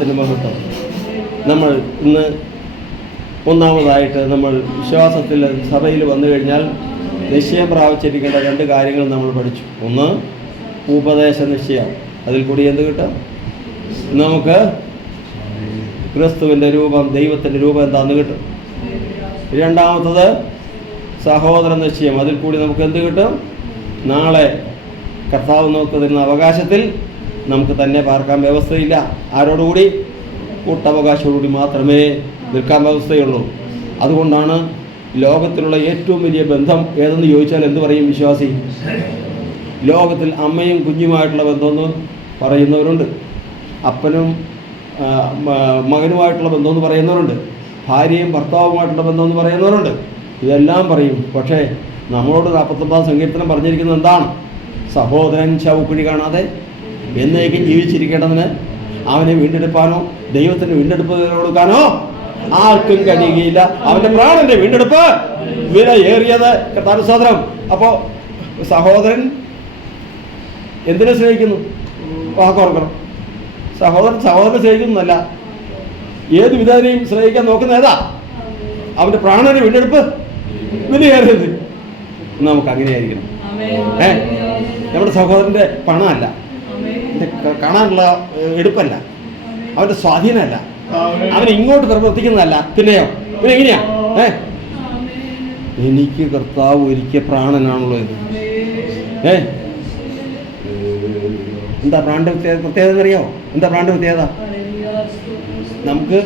നാമത്തിന് മഹത്വം. നമ്മൾ ഇന്ന് ഒന്നാമതായിട്ട് നമ്മൾ വിശ്വാസത്തിൽ സഭയിൽ വന്നു കഴിഞ്ഞാൽ നിശ്ചയം പ്രാപിച്ചിരിക്കേണ്ട 2 കാര്യങ്ങൾ നമ്മൾ പഠിച്ചു. ഒന്ന്, ഉപദേശ നിശ്ചയം. അതിൽ കൂടി എന്ത് കിട്ടും? നമുക്ക് ക്രിസ്തുവിൻ്റെ രൂപം, ദൈവത്തിൻ്റെ രൂപം എന്താണെന്ന് കിട്ടും. രണ്ടാമത്തത്, സഹോദര നിശ്ചയം. അതിൽ കൂടി നമുക്ക് എന്ത് കിട്ടും? നാളെ കർത്താവ് നമുക്ക് തരുന്ന അവകാശത്തിൽ നമുക്ക് തന്നെ പാർക്കാൻ വ്യവസ്ഥയില്ല. ആരോടുകൂടി? കൂട്ടവകാശത്തോടുകൂടി മാത്രമേ നിൽക്കാൻ വ്യവസ്ഥയുള്ളൂ. അതുകൊണ്ടാണ് ലോകത്തിലുള്ള ഏറ്റവും വലിയ ബന്ധം ഏതെന്ന് ചോദിച്ചാൽ എന്ത് പറയും വിശ്വാസി? ലോകത്തിൽ അമ്മയും കുഞ്ഞുമായിട്ടുള്ള ബന്ധമെന്ന് പറയുന്നവരുണ്ട്, അപ്പനും മകനുമായിട്ടുള്ള ബന്ധമെന്ന് പറയുന്നവരുണ്ട്, ഭാര്യയും ഭർത്താവുമായിട്ടുള്ള ബന്ധമെന്ന് പറയുന്നവരുണ്ട്. ഇതെല്ലാം പറയും. പക്ഷേ നമ്മളോട് 49 സങ്കീർത്തനം പറഞ്ഞിരിക്കുന്നത് എന്താണ്? സഹോദരൻ ശവക്കുഴി കാണാതെ എന്നേക്കും ജീവിച്ചിരിക്കേണ്ടതിന് അവനെ വീണ്ടെടുപ്പാനോ ദൈവത്തിന് വീണ്ടെടുപ്പ് കൊടുക്കാനോ ആർക്കും കഴിയുകയില്ല. അവൻ്റെ പ്രാണന്റെ വീണ്ടെടുപ്പ് വില ഏറിയത്. കർത്താവിന്റെ സ്തോത്രം. അപ്പോൾ സഹോദരൻ എന്തിനെ സ്നേഹിക്കുന്നു? വാക്കോർക്കണം. സഹോദരനെ സ്നേഹിക്കുന്നതല്ല, ഏത് വിധേനയും സ്നേഹിക്കാൻ നോക്കുന്ന ഏതാ? അവൻ്റെ പ്രാണന്റെ വീണ്ടെടുപ്പ് വിലയേറിയത്. നമുക്ക് അങ്ങനെയായിരിക്കണം. നമ്മുടെ സഹോദരൻ്റെ പണമല്ല, കാണാനുള്ള എടുപ്പല്ല, അവൻ്റെ സ്വാധീനമല്ല, അവൻ ഇങ്ങോട്ട് പ്രവർത്തിക്കുന്നതല്ല. പിന്നെ എങ്ങനെയാ? എനിക്ക് കർത്താവ് ഒരിക്കൽ പ്രാണനാണല്ലോ ഇത്. എന്താ പ്രാണിൻ്റെ പ്രത്യേകത അറിയാമോ? എന്താ പ്രാണിൻ്റെ പ്രത്യേകത? നമുക്ക്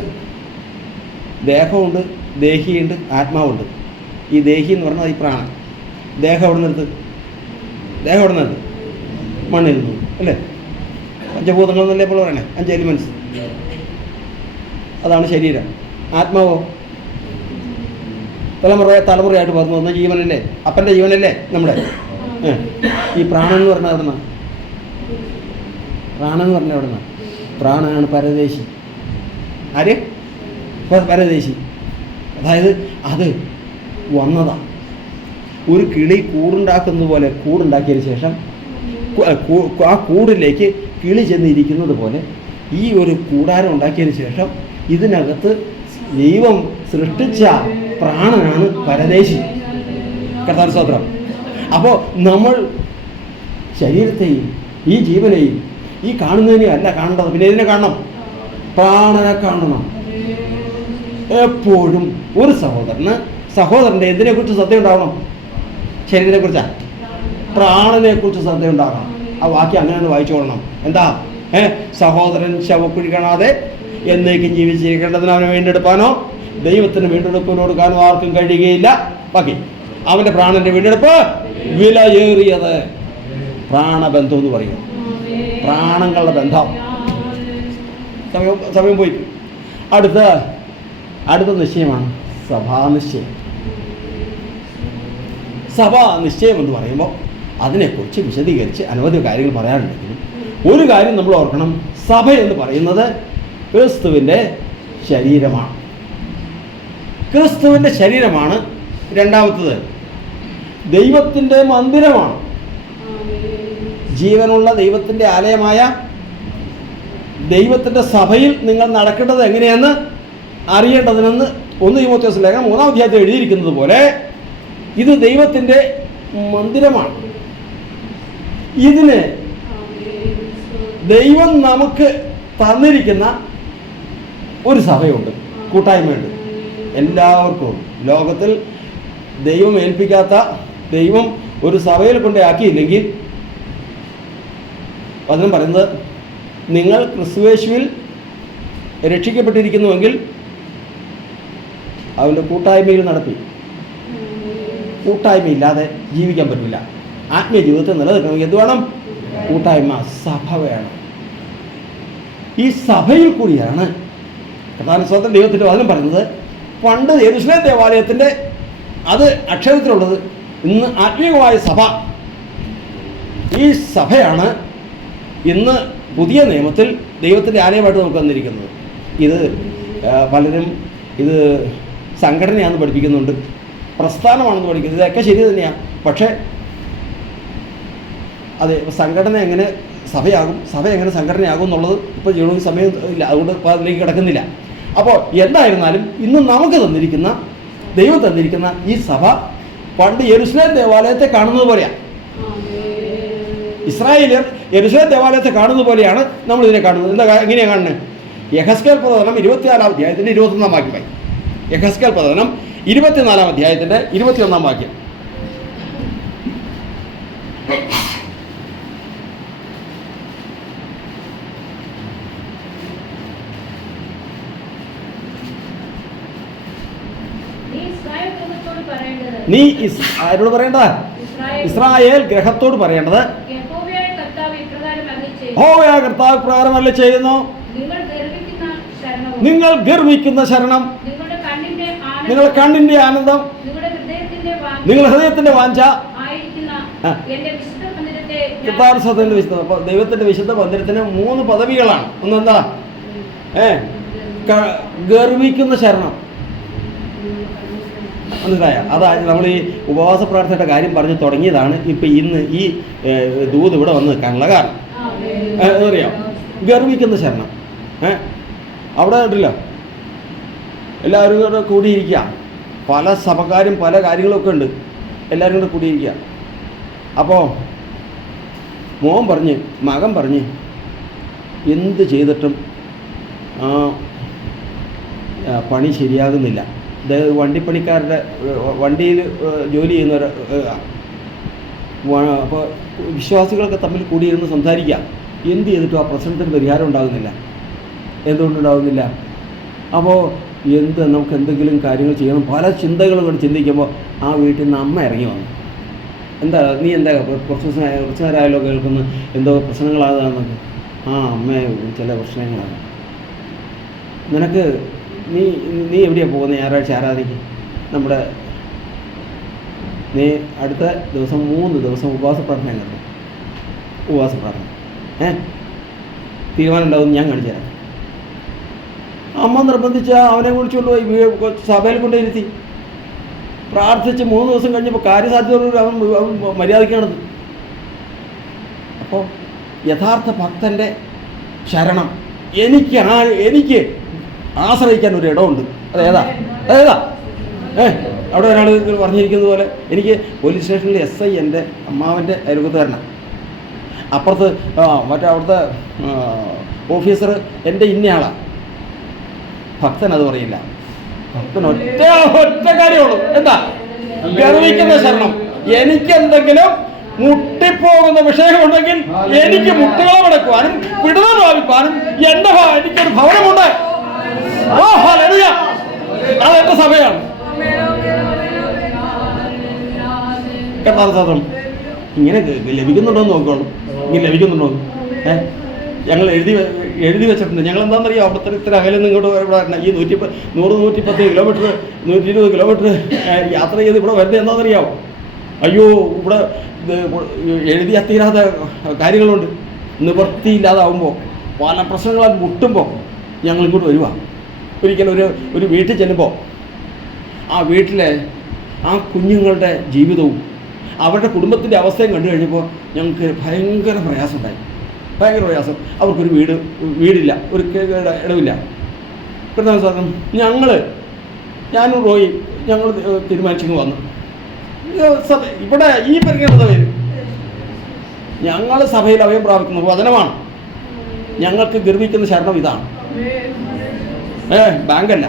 ദേഹമുണ്ട്, ദേഹിയുണ്ട്, ആത്മാവുണ്ട്. ഈ ദേഹി എന്ന് പറഞ്ഞാൽ ഈ പ്രാണൻ. ദേഹം എവിടെ നിർത്ത്? ദേഹം എവിടെ നിർത്ത്? മണ്ണിൽ നിന്ന് അല്ലേ? പഞ്ചഭൂതങ്ങൾ എന്നല്ലേ ഇപ്പോൾ പറയണേ, 5 എലിമെൻറ്റ്സ്. അതാണ് ശരീരം. ആത്മാവോ തലമുറയായിട്ട് പറഞ്ഞു വന്ന ജീവനല്ലേ, അപ്പൻ്റെ ജീവനല്ലേ നമ്മുടെ. ഈ പ്രാണൻ എന്ന് പറഞ്ഞാൽ എവിടുന്ന? പ്രാണൻ എന്ന് പറഞ്ഞാൽ എവിടുന്ന? പ്രാണനാണ് പരദേശി. ആര്? പരദേശി. അതായത് അത് വന്നതാ. ഒരു കിളി കൂടുണ്ടാക്കുന്നത് പോലെ കൂടുണ്ടാക്കിയതിന് ശേഷം ആ കൂടിലേക്ക് കിളി ചെന്നിരിക്കുന്നത് പോലെ ഈ ഒരു കൂടാരം ഉണ്ടാക്കിയതിന് ശേഷം ഇതിനകത്ത് ദൈവം സൃഷ്ടിച്ച പ്രാണനാണ് പരദേശി. കർത്താവിന്റെ സ്തോത്രം. അപ്പോൾ നമ്മൾ ശരീരത്തെയും ഈ ജീവനെയും ഈ കാണുന്നതിനെയും അല്ല കാണേണ്ടത്. പിന്നെ ഇതിനെ കാണണം, പ്രാണനെ കാണണം. എപ്പോഴും ഒരു സഹോദരൻ്റെ എന്തിനെക്കുറിച്ച് ശ്രദ്ധ ഉണ്ടാവണം? ശരീരത്തെക്കുറിച്ചാണ്, പ്രാണനെക്കുറിച്ച് ശ്രദ്ധ ഉണ്ടാകണം. ആ വാക്യം അങ്ങനെ വായിച്ചോളണം. എന്താ? സഹോദരൻ ശവക്കുഴി കാണാതെ എന്നേക്കും ജീവിച്ചിരിക്കേണ്ടതിന് അവനെ വീണ്ടെടുപ്പാനോ ദൈവത്തിന് വീണ്ടെടുപ്പിന് കൊടുക്കാനോ ആർക്കും കഴിയുകയില്ല. ബാക്കി അവൻ്റെ പ്രാണന്റെ വീണ്ടെടുപ്പ് വിലയേറിയത്. പ്രാണബന്ധം എന്ന് പറയും, പ്രാണങ്ങളുടെ ബന്ധം. സമയം പോയി. അടുത്ത നിശ്ചയമാണ് സഭാനിശ്ചയം. സഭാനിശ്ചയം എന്ന് പറയുമ്പോൾ അതിനെക്കുറിച്ച് വിശദീകരിച്ച് അനവധി കാര്യങ്ങൾ പറയാനുണ്ടെങ്കിലും ഒരു കാര്യം നമ്മൾ ഓർക്കണം, സഭ എന്ന് പറയുന്നത് ക്രിസ്തുവിൻ്റെ ശരീരമാണ്. ക്രിസ്തുവിൻ്റെ ശരീരമാണ്. രണ്ടാമത്തത് ദൈവത്തിൻ്റെ മന്ദിരമാണ്. ജീവനുള്ള ദൈവത്തിൻ്റെ ആലയമായ ദൈവത്തിൻ്റെ സഭയിൽ നിങ്ങൾ നടക്കേണ്ടത് എങ്ങനെയെന്ന് അറിയേണ്ടതിനെന്ന് 1 തീമോഥെയോസ് ലേഖനം 3-ാം അധ്യായത്തിൽ എഴുതിയിരിക്കുന്നത് പോലെ ഇത് ദൈവത്തിൻ്റെ മന്ദിരമാണ്. ഇതിന് ദൈവം നമുക്ക് തന്നിരിക്കുന്ന ഒരു സഭയുണ്ട്, കൂട്ടായ്മയുണ്ട്. എല്ലാവർക്കും ലോകത്തിൽ ദൈവം ഏൽപ്പിക്കാത്ത, ദൈവം ഒരു സഭയിൽ കൊണ്ടാക്കിയില്ലെങ്കിൽ വചനം പറയുന്നത് നിങ്ങൾ ക്രിസ്തുയേശുവിൽ രക്ഷിക്കപ്പെട്ടിരിക്കുന്നുവെങ്കിൽ അവൻ്റെ കൂട്ടായ്മയിൽ നടത്തി. കൂട്ടായ്മയില്ലാതെ ജീവിക്കാൻ പറ്റില്ല. ആത്മീയ ജീവിതത്തെ നിലനിൽക്കണമെങ്കിൽ എന്ത് വേണം? കൂട്ടായ്മ, സഭ വേണം. ഈ സഭയിൽ കൂടിയാണ് കർത്താവിന്റെ സ്വന്തം ദൈവത്തിൻ്റെ വചനം പറയുന്നത്. പണ്ട് യെരൂശലേം ദേവാലയത്തിൻ്റെ അത് അക്ഷരത്തിലുള്ളത്, ഇന്ന് ആത്മീയമായ സഭ. ഈ സഭയാണ് ഇന്ന് പുതിയ നിയമത്തിൽ ദൈവത്തിൻ്റെ ആലയമായിട്ട് നമുക്ക് വന്നിരിക്കുന്നത്. ഇത് പലരും ഇത് സംഘടനയാണെന്ന് പഠിപ്പിക്കുന്നുണ്ട്, പ്രസ്ഥാനമാണെന്ന് പഠിക്കുന്നത്. ഇതൊക്കെ ശരി തന്നെയാണ്. പക്ഷേ അത് സംഘടന എങ്ങനെ സഭയാകും, സഭ എങ്ങനെ സംഘടനയാകും എന്നുള്ളത് ഇപ്പോൾ ചെയ്യണമെങ്കിൽ സമയം ഇല്ല, അതുകൊണ്ട് ഇപ്പോൾ അതിലേക്ക് കിടക്കുന്നില്ല. അപ്പോൾ എന്തായിരുന്നാലും ഇന്ന് നമുക്ക് തന്നിരിക്കുന്ന, ദൈവം തന്നിരിക്കുന്ന ഈ സഭ പണ്ട് യെരുശലേം ദേവാലയത്തെ കാണുന്നത് പോലെയാണ്. ഇസ്രായേലിയർ യെരുശലേം ദേവാലയത്തെ കാണുന്നത് പോലെയാണ് നമ്മൾ ഇതിനെ കാണുന്നത്. എന്താ, എങ്ങനെയാണ് കാണുന്നത്? യെഹെസ്കേൽ പ്രവചനം 24 അധ്യായത്തിൻ്റെ 21 വാക്യമായി. യെഹെസ്കേൽ പ്രവചനം 24 അധ്യായത്തിൻ്റെ 21 വാക്യം. നീ ആരോട് പറയേണ്ടതാ? ഇസ്രായേൽ ഗ്രഹത്തോട് പറയേണ്ടത്, യഹോവയായ കർത്താവ് പ്രകാരമല്ല ചെയ്യുന്നു, നിങ്ങൾ ഗർവിക്കുന്ന ശരണം, നിങ്ങളുടെ കണ്ണിന്റെ ആനന്ദം, നിങ്ങളുടെ ഹൃദയത്തിന്റെ വാഞ്ച കർത്താവിന്റെ വിശുദ്ധ. അപ്പോൾ ദൈവത്തിന്റെ വിശുദ്ധ മന്ദിരത്തിന് 3 പദവികളാണ്. ഒന്നെന്താ? ഗർവിക്കുന്ന ശരണം. മനസ്സിലായ? അതായത് നമ്മൾ ഈ ഉപവാസ പ്രാർത്ഥനയുടെ കാര്യം പറഞ്ഞ് തുടങ്ങിയതാണ്. ഇപ്പം ഇന്ന് ഈ ദൂത് ഇവിടെ വന്ന് നിൽക്കാനുള്ള കാരണം അറിയാം. ഗർവിക്കുന്ന ശരണം. അവിടെ കണ്ടില്ല, എല്ലാവരും കൂടെ കൂടിയിരിക്കുക. പല സഭക്കാരും പല കാര്യങ്ങളൊക്കെ ഉണ്ട്, എല്ലാവരും കൂടെ കൂടിയിരിക്കുക. അപ്പോൾ മകൻ പറഞ്ഞ് എന്ത് ചെയ്തിട്ടും പണി ശരിയാകുന്നില്ല. അതായത് വണ്ടിപ്പണിക്കാരുടെ വണ്ടിയിൽ ജോലി ചെയ്യുന്നവർ. അപ്പോൾ വിശ്വാസികളൊക്കെ തമ്മിൽ കൂടിയിരുന്ന് സംസാരിക്കുക. എന്ത് ചെയ്തിട്ടും ആ പ്രശ്നത്തിന് പരിഹാരം ഉണ്ടാകുന്നില്ല. എന്തുകൊണ്ടുണ്ടാകുന്നില്ല? അപ്പോൾ നമുക്ക് എന്തെങ്കിലും കാര്യങ്ങൾ ചെയ്യണം. പല ചിന്തകളും കൊണ്ട് ചിന്തിക്കുമ്പോൾ ആ വീട്ടിൽ നിന്ന് അമ്മ ഇറങ്ങി വന്നു. എന്താ നീ എന്താ കുറച്ച് നേരമായാലോ കേൾക്കുന്നു, എന്തോ പ്രശ്നങ്ങളാകുന്നതൊക്കെ. അമ്മ ചില പ്രശ്നങ്ങളാണ്. നിനക്ക് നീ എവിടെയാണ് പോകുന്നത്? ഞായറാഴ്ച ആരാധിക്കും. നീ അടുത്ത ദിവസം 3 ദിവസം ഉപവാസ പ്രാർത്ഥന കണ്ടു. ഉപവാസ പ്രാർത്ഥന തീരുമാനം ഉണ്ടാവും, ഞാൻ കാണിച്ചു തരാം. അമ്മ നിർബന്ധിച്ച അവനെ വിളിച്ചുകൊണ്ട് പോയി സഭയിൽ കൊണ്ടിരുത്തി പ്രാർത്ഥിച്ച് 3 ദിവസം കഴിഞ്ഞപ്പോൾ കാര്യസാധ്യതയോട് അവൻ മര്യാദയ്ക്കാണത്. അപ്പോൾ യഥാർത്ഥ ഭക്തൻ്റെ ശരണം എനിക്ക് ആശ്രയിക്കാൻ ഒരു ഇടമുണ്ട്. അതേതാ? അവിടെ ഒരാൾ പറഞ്ഞിരിക്കുന്നത് പോലെ, എനിക്ക് പോലീസ് സ്റ്റേഷനിൽ SI എൻ്റെ അമ്മാവൻ്റെ അയൽവക്കത്തുകാരനാണ്. അപ്പുറത്ത് അവിടുത്തെ ഓഫീസർ എൻ്റെ ഇന്നയാളാണ്. ഭക്തൻ അത് പറയില്ല. ഭക്തൻ ഒറ്റ കാര്യമുള്ളൂ. എന്താ? ഗർവിക്കുന്ന ശരണം. എനിക്കെന്തെങ്കിലും മുട്ടിപ്പോകുന്ന വിഷയമുണ്ടെങ്കിൽ എനിക്ക് മുട്ടുകളെ മടക്കുവാനും വിടുതൽ പ്രാപിക്കാനും എനിക്കൊരു ഭവനമുണ്ട്. അതെന്റെ സഭയാണ്. കർത്താവ് ഇങ്ങനെ ലഭിക്കുന്നുണ്ടോ എന്ന് നോക്കിക്കോളൂ. ഇങ്ങനെ ലഭിക്കുന്നുണ്ടോ? ഞങ്ങൾ എഴുതി വെച്ചിട്ടുണ്ട്. ഞങ്ങൾ എന്താണെന്നറിയാം, അവിടുത്തെ ഇത്ര അകലെ നിന്ന് ഇങ്ങോട്ട് ഇവിടെ ഈ 110 കിലോമീറ്റർ 120 കിലോമീറ്റർ യാത്ര ചെയ്ത് ഇവിടെ വരുന്നത് എന്താണെന്നറിയാമോ? അയ്യോ, ഇവിടെ എഴുതി തീരാത്ത കാര്യങ്ങളുണ്ട്. നിവൃത്തിയില്ലാതാവുമ്പോൾ പല പ്രശ്നങ്ങളാൽ മുട്ടുമ്പോൾ ഞങ്ങൾ ഇങ്ങോട്ട് വരുക. ഒരിക്കലും ഒരു വീട്ടിൽ ചെല്ലുമ്പോൾ ആ വീട്ടിലെ ആ കുഞ്ഞുങ്ങളുടെ ജീവിതവും അവരുടെ കുടുംബത്തിൻ്റെ അവസ്ഥയും കണ്ടു കഴിഞ്ഞപ്പോൾ ഞങ്ങൾക്ക് ഭയങ്കര പ്രയാസമുണ്ടായി. ഭയങ്കര പ്രയാസം. അവർക്കൊരു വീടില്ല, ഒരു ഇടവില്ല. പ്രധാന സാധനം ഞാനും റോയി ഞങ്ങൾ തീരുമാനിച്ചു വന്നു. ഇവിടെ ഈ പരിഗണന വരും. ഞങ്ങൾ സഭയിൽ അഭയം പ്രാപിക്കുന്ന വചനമാണ്. ഞങ്ങൾക്ക് ഗർവിക്കുന്ന ശരണം ഇതാണ്. ബാങ്കല്ല,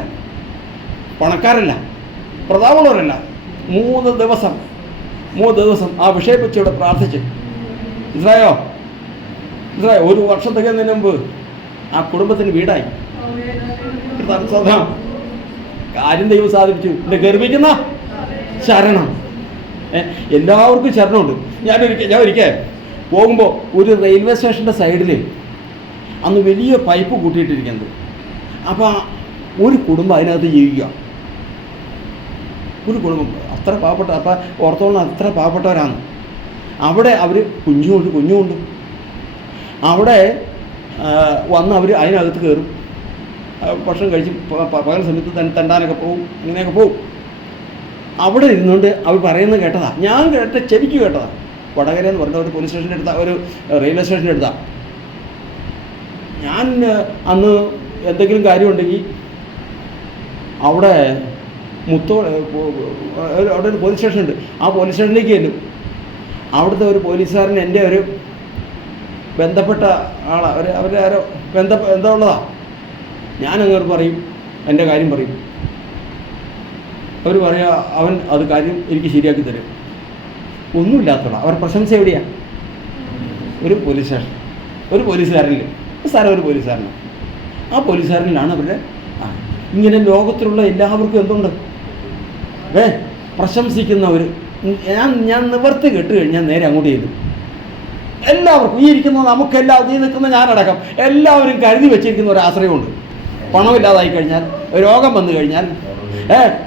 പണക്കാരല്ല, പ്രതാപമുള്ളവരല്ല. 3 ദിവസം ആ വിഷയം വെച്ച് ഇവിടെ പ്രാർത്ഥിച്ച് ഇസ്രായോ 1 വർഷം തികയുന്നതിന് മുമ്പ് ആ കുടുംബത്തിന് വീടായി. കാര്യം ദൈവം സാധിപ്പിച്ചു. എൻ്റെ ഗർവിക്കുന്ന ശരണം. എല്ലാവർക്കും ശരണമുണ്ട്. ഞാൻ ഒരിക്കൽ പോകുമ്പോൾ ഒരു റെയിൽവേ സ്റ്റേഷൻ്റെ സൈഡിൽ അന്ന് വലിയ പൈപ്പ് കൂട്ടിയിട്ടിരിക്കുന്നത്. അപ്പോൾ ഒരു കുടുംബം അതിനകത്ത് ജീവിക്കുക. ഒരു കുടുംബം അത്ര പാവപ്പെട്ട, അപ്പം ഓർത്തോളം അത്ര പാവപ്പെട്ടവരാണ്. അവിടെ അവർ കുഞ്ഞുമുണ്ട്. അവിടെ വന്ന് അവർ അതിനകത്ത് കയറും. ഭക്ഷണം കഴിച്ച് പകൽ സമയത്ത് തണ്ടാനൊക്കെ പോവും, അങ്ങനെയൊക്കെ പോവും. അവിടെ ഇരുന്നുകൊണ്ട് അവർ പറയുന്നത് കേട്ടതാ, ഞാൻ ചെവിക്ക് കേട്ടതാ. വടകര എന്ന് പറഞ്ഞ ഒരു പോലീസ് സ്റ്റേഷൻ്റെ അടുത്ത, ഒരു റെയിൽവേ സ്റ്റേഷൻ്റെ അടുത്താണ്. ഞാൻ അന്ന് എന്തെങ്കിലും കാര്യമുണ്ടെങ്കിൽ അവിടെ അവിടെ ഒരു പോലീസ് സ്റ്റേഷൻ ഉണ്ട്. ആ പോലീസ് സ്റ്റേഷനിലേക്ക് ചെല്ലും. അവിടുത്തെ ഒരു പോലീസുകാരൻ എൻ്റെ ഒരു ബന്ധപ്പെട്ട ആളാണ്, അവരുടെ ആരോ ബന്ധമുള്ളതാണ്. ഞാനങ്ങോട്ട് പറയും, എൻ്റെ കാര്യം പറയും. അവർ പറയുക അവൻ അത് കാര്യം എനിക്ക് ശരിയാക്കി തരും. ഒന്നുമില്ലാത്തോളാം. അവർ പ്രശംസ എവിടെയാണ്? ഒരു പോലീസ് സ്റ്റേഷൻ, ഒരു പോലീസുകാരനിൽ സാരം ഒരു പോലീസുകാരനാണ്. ആ പോലീസുകാരനിലാണ് അവരുടെ ഇങ്ങനെ ലോകത്തിലുള്ള എല്ലാവർക്കും എന്തുണ്ട് പ്രശംസിക്കുന്ന ഒരു ഞാൻ നിവർത്തി കേട്ട് കഴിഞ്ഞാൽ നേരെ അങ്ങോട്ട് ചെയ്തു. എല്ലാവർക്കും ഈ ഇരിക്കുന്ന നമുക്കെല്ലാം ഈ നിൽക്കുന്ന ഞാനടക്കം എല്ലാവരും കരുതി വെച്ചിരിക്കുന്ന ഒരു ആശ്രയമുണ്ട്. പണമില്ലാതായി കഴിഞ്ഞാൽ, രോഗം വന്നു കഴിഞ്ഞാൽ,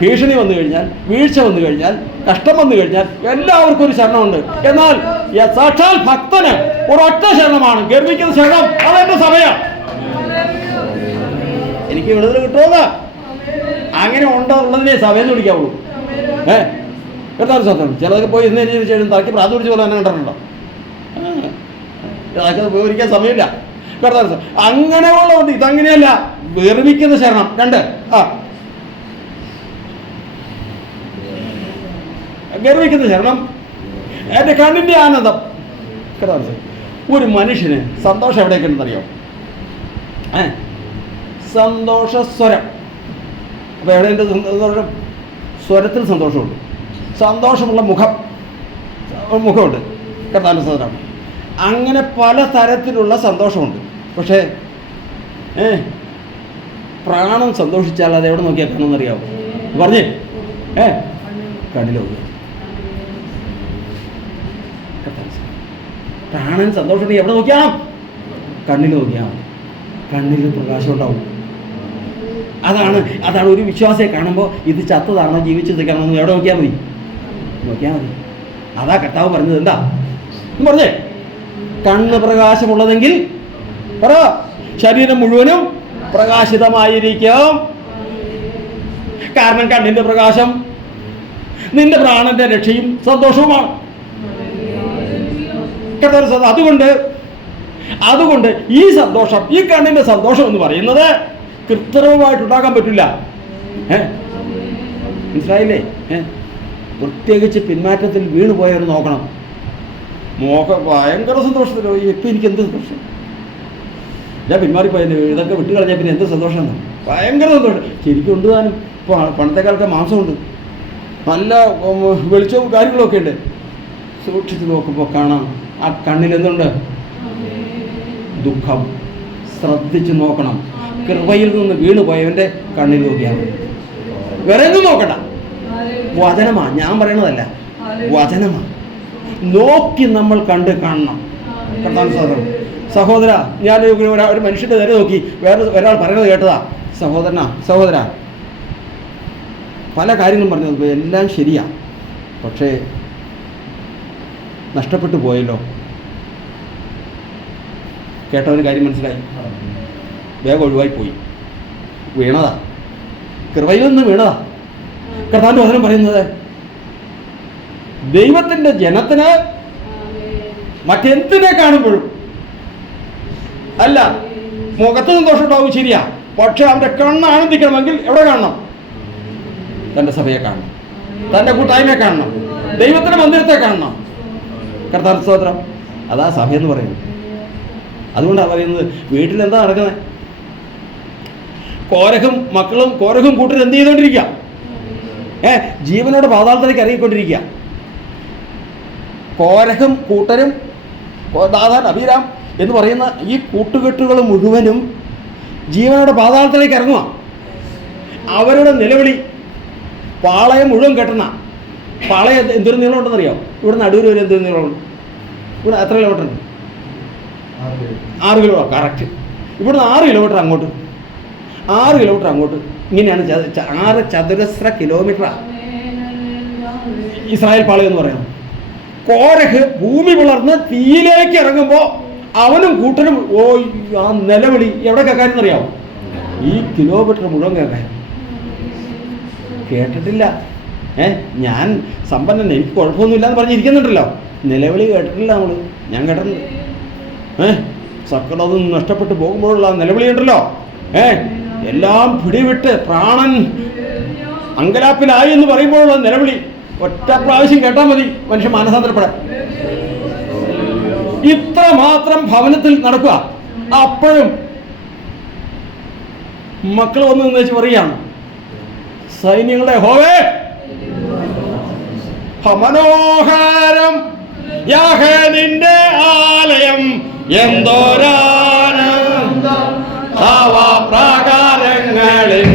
ഭീഷണി വന്നു കഴിഞ്ഞാൽ, വീഴ്ച വന്നു കഴിഞ്ഞാൽ, കഷ്ടം വന്നു കഴിഞ്ഞാൽ എല്ലാവർക്കും ഒരു ശരണമുണ്ട്. എന്നാൽ സാക്ഷാൽ ഭക്തന് ഒരൊറ്റ ശരണമാണ്, ഗർഭിക്കുന്ന ശരണം. അതെന്റെ സഭയാണ്. എനിക്ക് വിടുതൽ കിട്ടുമെന്ന് അങ്ങനെ ഉള്ളതിനെ സഭയെന്ന് വിളിക്കാവുള്ളൂ. കേട്ടാൽ സത്യം. ചിലതൊക്കെ പോയി ഇന്ന് ശേഷം തലയ്ക്ക് പ്രാർത്ഥന പിടിച്ച പോലെ തന്നെ കണ്ടിട്ടുണ്ടോ? അതൊക്കെ വിവരിക്കാൻ സമയമില്ല. കേട്ടാൽ അങ്ങനെയുള്ളതുകൊണ്ട് ഇതങ്ങനെയല്ല. വിർമിക്കുന്ന ശരണം. 2 ഗർവിക്കുന്ന ശരണം. എൻ്റെ കണ്ണിൻ്റെ ആനന്ദം. കേട്ടാൽ ഒരു മനുഷ്യന് സന്തോഷം എവിടെയൊക്കെ ഉണ്ടെന്നറിയോ? സന്തോഷസ്വരം. അപ്പോൾ എവിടെയുണ്ട് സന്തോഷം? സ്വരത്തിൽ സന്തോഷമുണ്ട്. സന്തോഷമുള്ള മുഖമുണ്ട്. കർത്താവിൻ്റെ സന്തോഷം. അങ്ങനെ പല തരത്തിലുള്ള സന്തോഷമുണ്ട്. പക്ഷേ പ്രാണൻ സന്തോഷിച്ചാൽ അത് എവിടെ നോക്കിയാൽ കാണുമെന്നറിയാമോ? പറഞ്ഞേ കണ്ണിൽ നോക്കുക. പ്രാണൻ സന്തോഷം എവിടെ നോക്കിയാൽ? കണ്ണിൽ നോക്കിയാൽ കണ്ണിൽ പ്രകാശം ഉണ്ടാവും. അതാണ് ഒരു വിശ്വാസിയെ കാണുമ്പോൾ ഇത് ചത്തതാണോ ജീവിച്ചതൊക്കെയാണോ എവിടെ നോക്കിയാൽ മതി. അതാ കർത്താവ് പറഞ്ഞത്. എന്താ പറഞ്ഞേ? കണ്ണ് പ്രകാശമുള്ളതെങ്കിൽ പറ ശരീരം മുഴുവനും പ്രകാശിതമായിരിക്കും. കാരണം കണ്ണിന്റെ പ്രകാശം നിന്റെ പ്രാണന്റെ രക്ഷയും സന്തോഷവുമാണ്. അതുകൊണ്ട് ഈ സന്തോഷം, ഈ കണ്ണിന്റെ സന്തോഷം എന്ന് പറയുന്നത് കൃത്രിമമായിട്ടുണ്ടാക്കാൻ പറ്റില്ല. മനസ്സിലായില്ലേ? പ്രത്യേകിച്ച് പിന്മാറ്റത്തിൽ വീണ് പോയവർ നോക്കണം. ഭയങ്കര സന്തോഷത്തിലോ ഇപ്പം എനിക്ക് എന്ത് സന്തോഷം, ഞാൻ പിന്മാറിപ്പോയത് ഇതൊക്കെ വിട്ടുകളഞ്ഞാൽ പിന്നെ എന്ത് സന്തോഷമാണ്? ഭയങ്കര സന്തോഷം. ശരിക്കും ഉണ്ട്. താനും പണ്ടത്തെ കാലത്തെ മാംസമുണ്ട്, നല്ല വെളിച്ചവും കാര്യങ്ങളൊക്കെ ഉണ്ട്. സൂക്ഷിച്ച് നോക്കുമ്പോൾ കാണാം ആ കണ്ണിൽ എന്തുണ്ട്? ദുഃഖം. ശ്രദ്ധിച്ച് നോക്കണം. കൃപയിൽ നിന്ന് വീണ് പോയവൻ്റെ കണ്ണിൽ നോക്കിയാൽ വേറെ ഒന്നും നോക്കണ്ട. വചനമാ, ഞാൻ പറയണതല്ല, വചനമാ. നോക്കി നമ്മൾ കണ്ട് കാണണം. കർത്താവിന്റെ സഹോദരൻ, സഹോദര, ഞാൻ ഒരു മനുഷ്യൻ്റെ നേരെ നോക്കി ഒരാൾ പറയുന്നത് കേട്ടതാ. സഹോദര പല കാര്യങ്ങളും പറഞ്ഞത് എല്ലാം ശരിയാ, പക്ഷേ നഷ്ടപ്പെട്ടു പോയല്ലോ. കേട്ടവന് കാര്യം മനസ്സിലായി, വേഗം ഒഴിവായി പോയി. വീണതാ, കൃപയിൽ നിന്ന് വീണതാ. കർത്താവിന്റെ വചനം പറയുന്നത് ദൈവത്തിന്റെ ജനത്തിന് മറ്റെന്തിനെ കാണുമ്പോഴും അല്ല, മുഖത്ത് സന്തോഷം ഉണ്ടാവും, ശരിയാ. പക്ഷെ അവന്റെ കണ്ണ് ആനന്ദിക്കണമെങ്കിൽ എവിടെ കാണണം? തന്റെ സഭയെ കാണണം, തന്റെ കൂട്ടായ്മയെ കാണണം, ദൈവത്തിന്റെ മന്ദിരത്തെ കാണണം. കർത്താവിന്റെ സ്തോത്രം. അതാ സഭയെന്ന് പറയുന്നത്. അതുകൊണ്ടാണ് പറയുന്നത് വീട്ടിലെന്താ നടക്കുന്നത്? മക്കളും കോരഹും കൂട്ടരും എന്ത് ചെയ്തുകൊണ്ടിരിക്കുക? ജീവനോട് പാതാളത്തിലേക്ക് ഇറങ്ങിക്കൊണ്ടിരിക്കുക. കോരഹും കൂട്ടരും ദാഥാൻ അബീരാം എന്ന് പറയുന്ന ഈ കൂട്ടുകെട്ടുകൾ മുഴുവനും ജീവനോട് പാതാളത്തിലേക്ക് ഇറങ്ങുക. അവരുടെ നിലവിളി പാളയം മുഴുവൻ കെട്ടണ. പാളയം എന്തൊരു നീളമുണ്ടെന്നറിയാം? ഇവിടെ നടുവിൽ വരെ എന്തൊരു നീളമുണ്ട്? ഇവിടെ എത്ര കിലോമീറ്റർ ഉണ്ട്? 6 കിലോമീറ്റർ. കറക്റ്റ്. ഇവിടുന്ന് 6 കിലോമീറ്റർ അങ്ങോട്ട്, 6 കിലോമീറ്റർ അങ്ങോട്ട്. ഇങ്ങനെയാണ് 6 ചതുരശ്ര കിലോമീറ്ററാണ് ഇസ്രായേൽ പാളയം എന്ന് പറയുന്നത്. കോരഹ് ഭൂമി പിളർന്ന് തീയിലേക്ക് ഇറങ്ങുമ്പോൾ അവനും കൂട്ടനും ആ നിലവിളി എവിടെ കേൾക്കാനെന്നറിയാമോ? ഈ കിലോമീറ്റർ മുഴുവൻ കേൾക്കാൻ. കേട്ടിട്ടില്ല. ഞാൻ സമ്പന്നൻ, എനിക്ക് കുഴപ്പമൊന്നുമില്ല എന്ന് പറഞ്ഞിരിക്കുന്നുണ്ടല്ലോ. നിലവിളി കേട്ടിട്ടില്ല നമ്മൾ. ഞാൻ കേട്ടിട്ടുണ്ട്. സകലതും നഷ്ടപ്പെട്ടു പോകുമ്പോഴുള്ള നിലവിളി ഉണ്ടല്ലോ. എല്ലാം പിടിവിട്ട് പ്രാണൻ അങ്കലാപ്പിലായി എന്ന് പറയുമ്പോഴുള്ള നിലവിളി ഒറ്റ പ്രാവശ്യം കേട്ടാൽ മതി മനുഷ്യൻ മാനസാന്തരപ്പെടാൻ. ഇത്ര മാത്രം ഭവനത്തിൽ നടക്കുക. അപ്പോഴും മക്കൾ വന്ന് നിന്നേച്ച് പറയുകയാണ്, സൈന്യങ്ങളുടെ യഹോവേ, മനോഹരം യാഹേ നിന്റെ ആലയം, എന്തോരാനന്ദം തവ പ്രാകാരങ്ങളിൽ.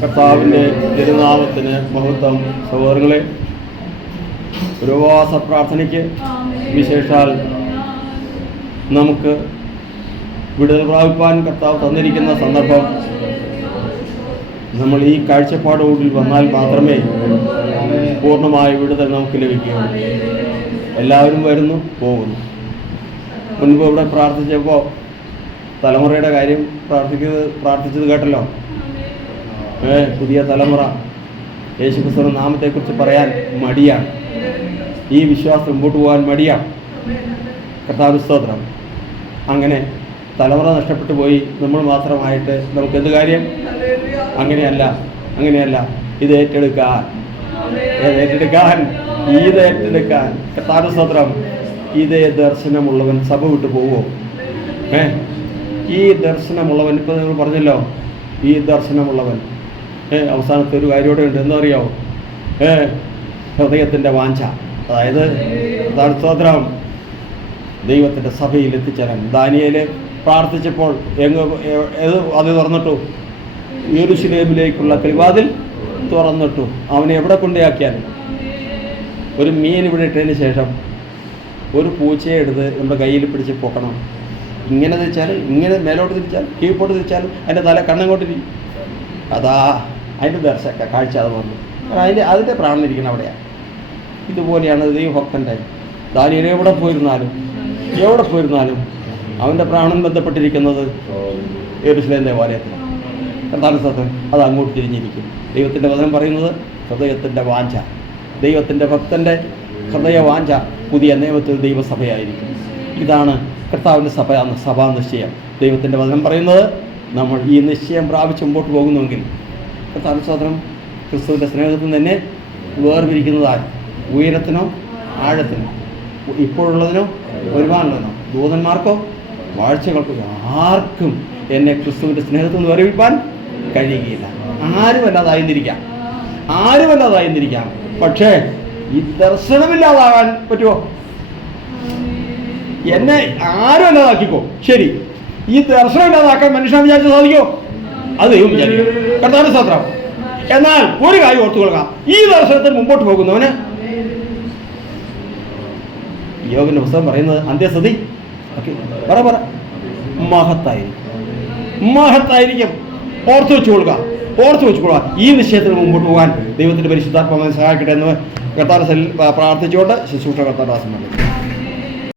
കർത്താവിൻ്റെ തിരുനാമത്തിന് മഹത്വം. സഹോദരങ്ങളെ, ഉപവാസ പ്രാർത്ഥനയ്ക്ക് വിശേഷാൽ നമുക്ക് വിടുതൽ പ്രാപിപ്പാൻ കർത്താവ് തന്നിരിക്കുന്ന സന്ദർഭം നമ്മൾ ഈ കാഴ്ചപ്പാടോടിൽ വന്നാൽ മാത്രമേ പൂർണ്ണമായ വിടുതൽ നമുക്ക് ലഭിക്കുകയുള്ളൂ. എല്ലാവരും വരുന്നു, പോകുന്നു. മുൻപ് ഇവിടെ പ്രാർത്ഥിച്ചപ്പോൾ തലമുറയുടെ കാര്യം പ്രാർത്ഥിച്ചത് കേട്ടല്ലോ. പുതിയ തലമുറ യേശുക്രിസ്തുവിന്റെ നാമത്തെക്കുറിച്ച് പറയാൻ മടിയാണ്. ഈ വിശ്വാസം മുമ്പോട്ട് പോകാൻ മടിയാണ്. കർത്താവിന് സ്തോത്രം. അങ്ങനെ തലമുറ നഷ്ടപ്പെട്ടു പോയി നമ്മൾ മാത്രമായിട്ട് നമുക്ക് എന്ത് കാര്യം? അങ്ങനെയല്ല. ഇത് ഏറ്റെടുക്കാൻ കർത്താവിന് സ്തോത്രം. ഇതേ ദർശനമുള്ളവൻ സഭ വിട്ടു പോവോ? ഈ ദർശനമുള്ളവൻ, ഇപ്പം നിങ്ങൾ പറഞ്ഞല്ലോ, ഈ ദർശനമുള്ളവൻ അവസാനത്തെ ഒരു കാര്യമോടെ ഉണ്ട്. എന്താ അറിയാമോ? ഹൃദയത്തിൻ്റെ വാഞ്ച. അതായത് സ്തോത്രം, ദൈവത്തിൻ്റെ സഭയിൽ എത്തിച്ചേരാൻ. ദാനിയേൽ പ്രാർത്ഥിച്ചപ്പോൾ അത് തുറന്നിട്ടു, യെരൂശലേമിലേക്കുള്ള കിളിവാതിൽ തുറന്നിട്ടു. അവനെ എവിടെ കൊണ്ടുയാക്കിയാലും ഒരു മീൻ ഇവിടെ ഇട്ടതിന് ശേഷം ഒരു പൂച്ചയെ എടുത്ത് നമ്മുടെ കയ്യിൽ പിടിച്ച് പൊക്കണം. ഇങ്ങനെ തിരിച്ചാലും, ഇങ്ങനെ മേലോട്ട് തിരിച്ചാലും, കീഴ്പോട്ട് തിരിച്ചാലും അതിൻ്റെ തല കണ്ണങ്ങോട്ടിരിക്കും. അതാ അതിൻ്റെ കാഴ്ച അത് വന്നു. അതിൻ്റെ പ്രാണനിരിക്കണം അവിടെയാണ്. ഇതുപോലെയാണ് ദൈവഭക്തൻ്റെ. ദാനിയേൽ എവിടെ പോയിരുന്നാലും അവൻ്റെ പ്രാണൻ ബന്ധപ്പെട്ടിരിക്കുന്നത് യെരൂശലേം ദേവാലയത്തിൽ. കർത്താവിന്റെ സ്തോത്രം. അത് അങ്ങോട്ട് തിരിഞ്ഞിരിക്കും. ദൈവത്തിൻ്റെ വചനം പറയുന്നത് ഹൃദയത്തിൻ്റെ വാഞ്ച, ദൈവത്തിൻ്റെ ഭക്തൻ്റെ ഹൃദയവാഞ്ച പുതിയ നിയമത്തിൽ ദൈവസഭയായിരിക്കും. ഇതാണ് കർത്താവിൻ്റെ സഭാ നിശ്ചയം. ദൈവത്തിൻ്റെ വചനം പറയുന്നത് നമ്മൾ ഈ നിശ്ചയം പ്രാപിച്ച് മുമ്പോട്ട് പോകുന്നുവെങ്കിൽ കർത്താവിന്റെ സ്തോത്രം, ക്രിസ്തുവിൻ്റെ സ്നേഹത്തിൽ തന്നെ വേർപിരിക്കുന്നതായി ഉയരത്തിനോ ആഴത്തിനോ, ഇപ്പോഴുള്ളതിനോ വരുവാനുള്ളതിനോ, ദൂതന്മാർക്കോ വാഴ്ചകൾക്കോ ആർക്കും എന്നെ ക്രിസ്തുവിൻ്റെ സ്നേഹത്തിൽ നിന്ന് വേർപിരിപ്പാൻ കഴിയുകയില്ല. ആരുമല്ലാതായിരുന്നിരിക്കാം. പക്ഷേ ഈ ദർശനമില്ലാതാകാൻ പറ്റുമോ? എന്നെ ആരും അല്ലാതാക്കിക്കോ, ശരി. ഈ ദർശനമില്ലാതാക്കാൻ മനുഷ്യനെ വിചാരിച്ചാൽ സാധിക്കുമോ? അത് ദൈവം വിചാരിക്കും. കർത്താവിന്റെ സ്തോത്രം. എന്നാൽ ഒരു കാര്യം ഓർത്തു കൊള്ളുക, ഈ ദർശനത്തിൽ മുമ്പോട്ട് പോകുന്നവന് യോബിന്റെ പുസ്തകം പറയുന്നത് അന്ത്യസ്ഥിതി മഹത്തായിരിക്കും. ഓർത്തു വെച്ചുകൊള്ളുക. ഈ നിശ്ചയത്തിൽ മുമ്പോട്ട് പോകാൻ ദൈവത്തിന്റെ പരിശുദ്ധാത്മാവിനെ സഹായിക്കട്ടെ എന്ന് കർത്താവിനെ പ്രാർത്ഥിച്ചുകൊണ്ട് ശുശ്രൂഷ കർത്താദാസൻ.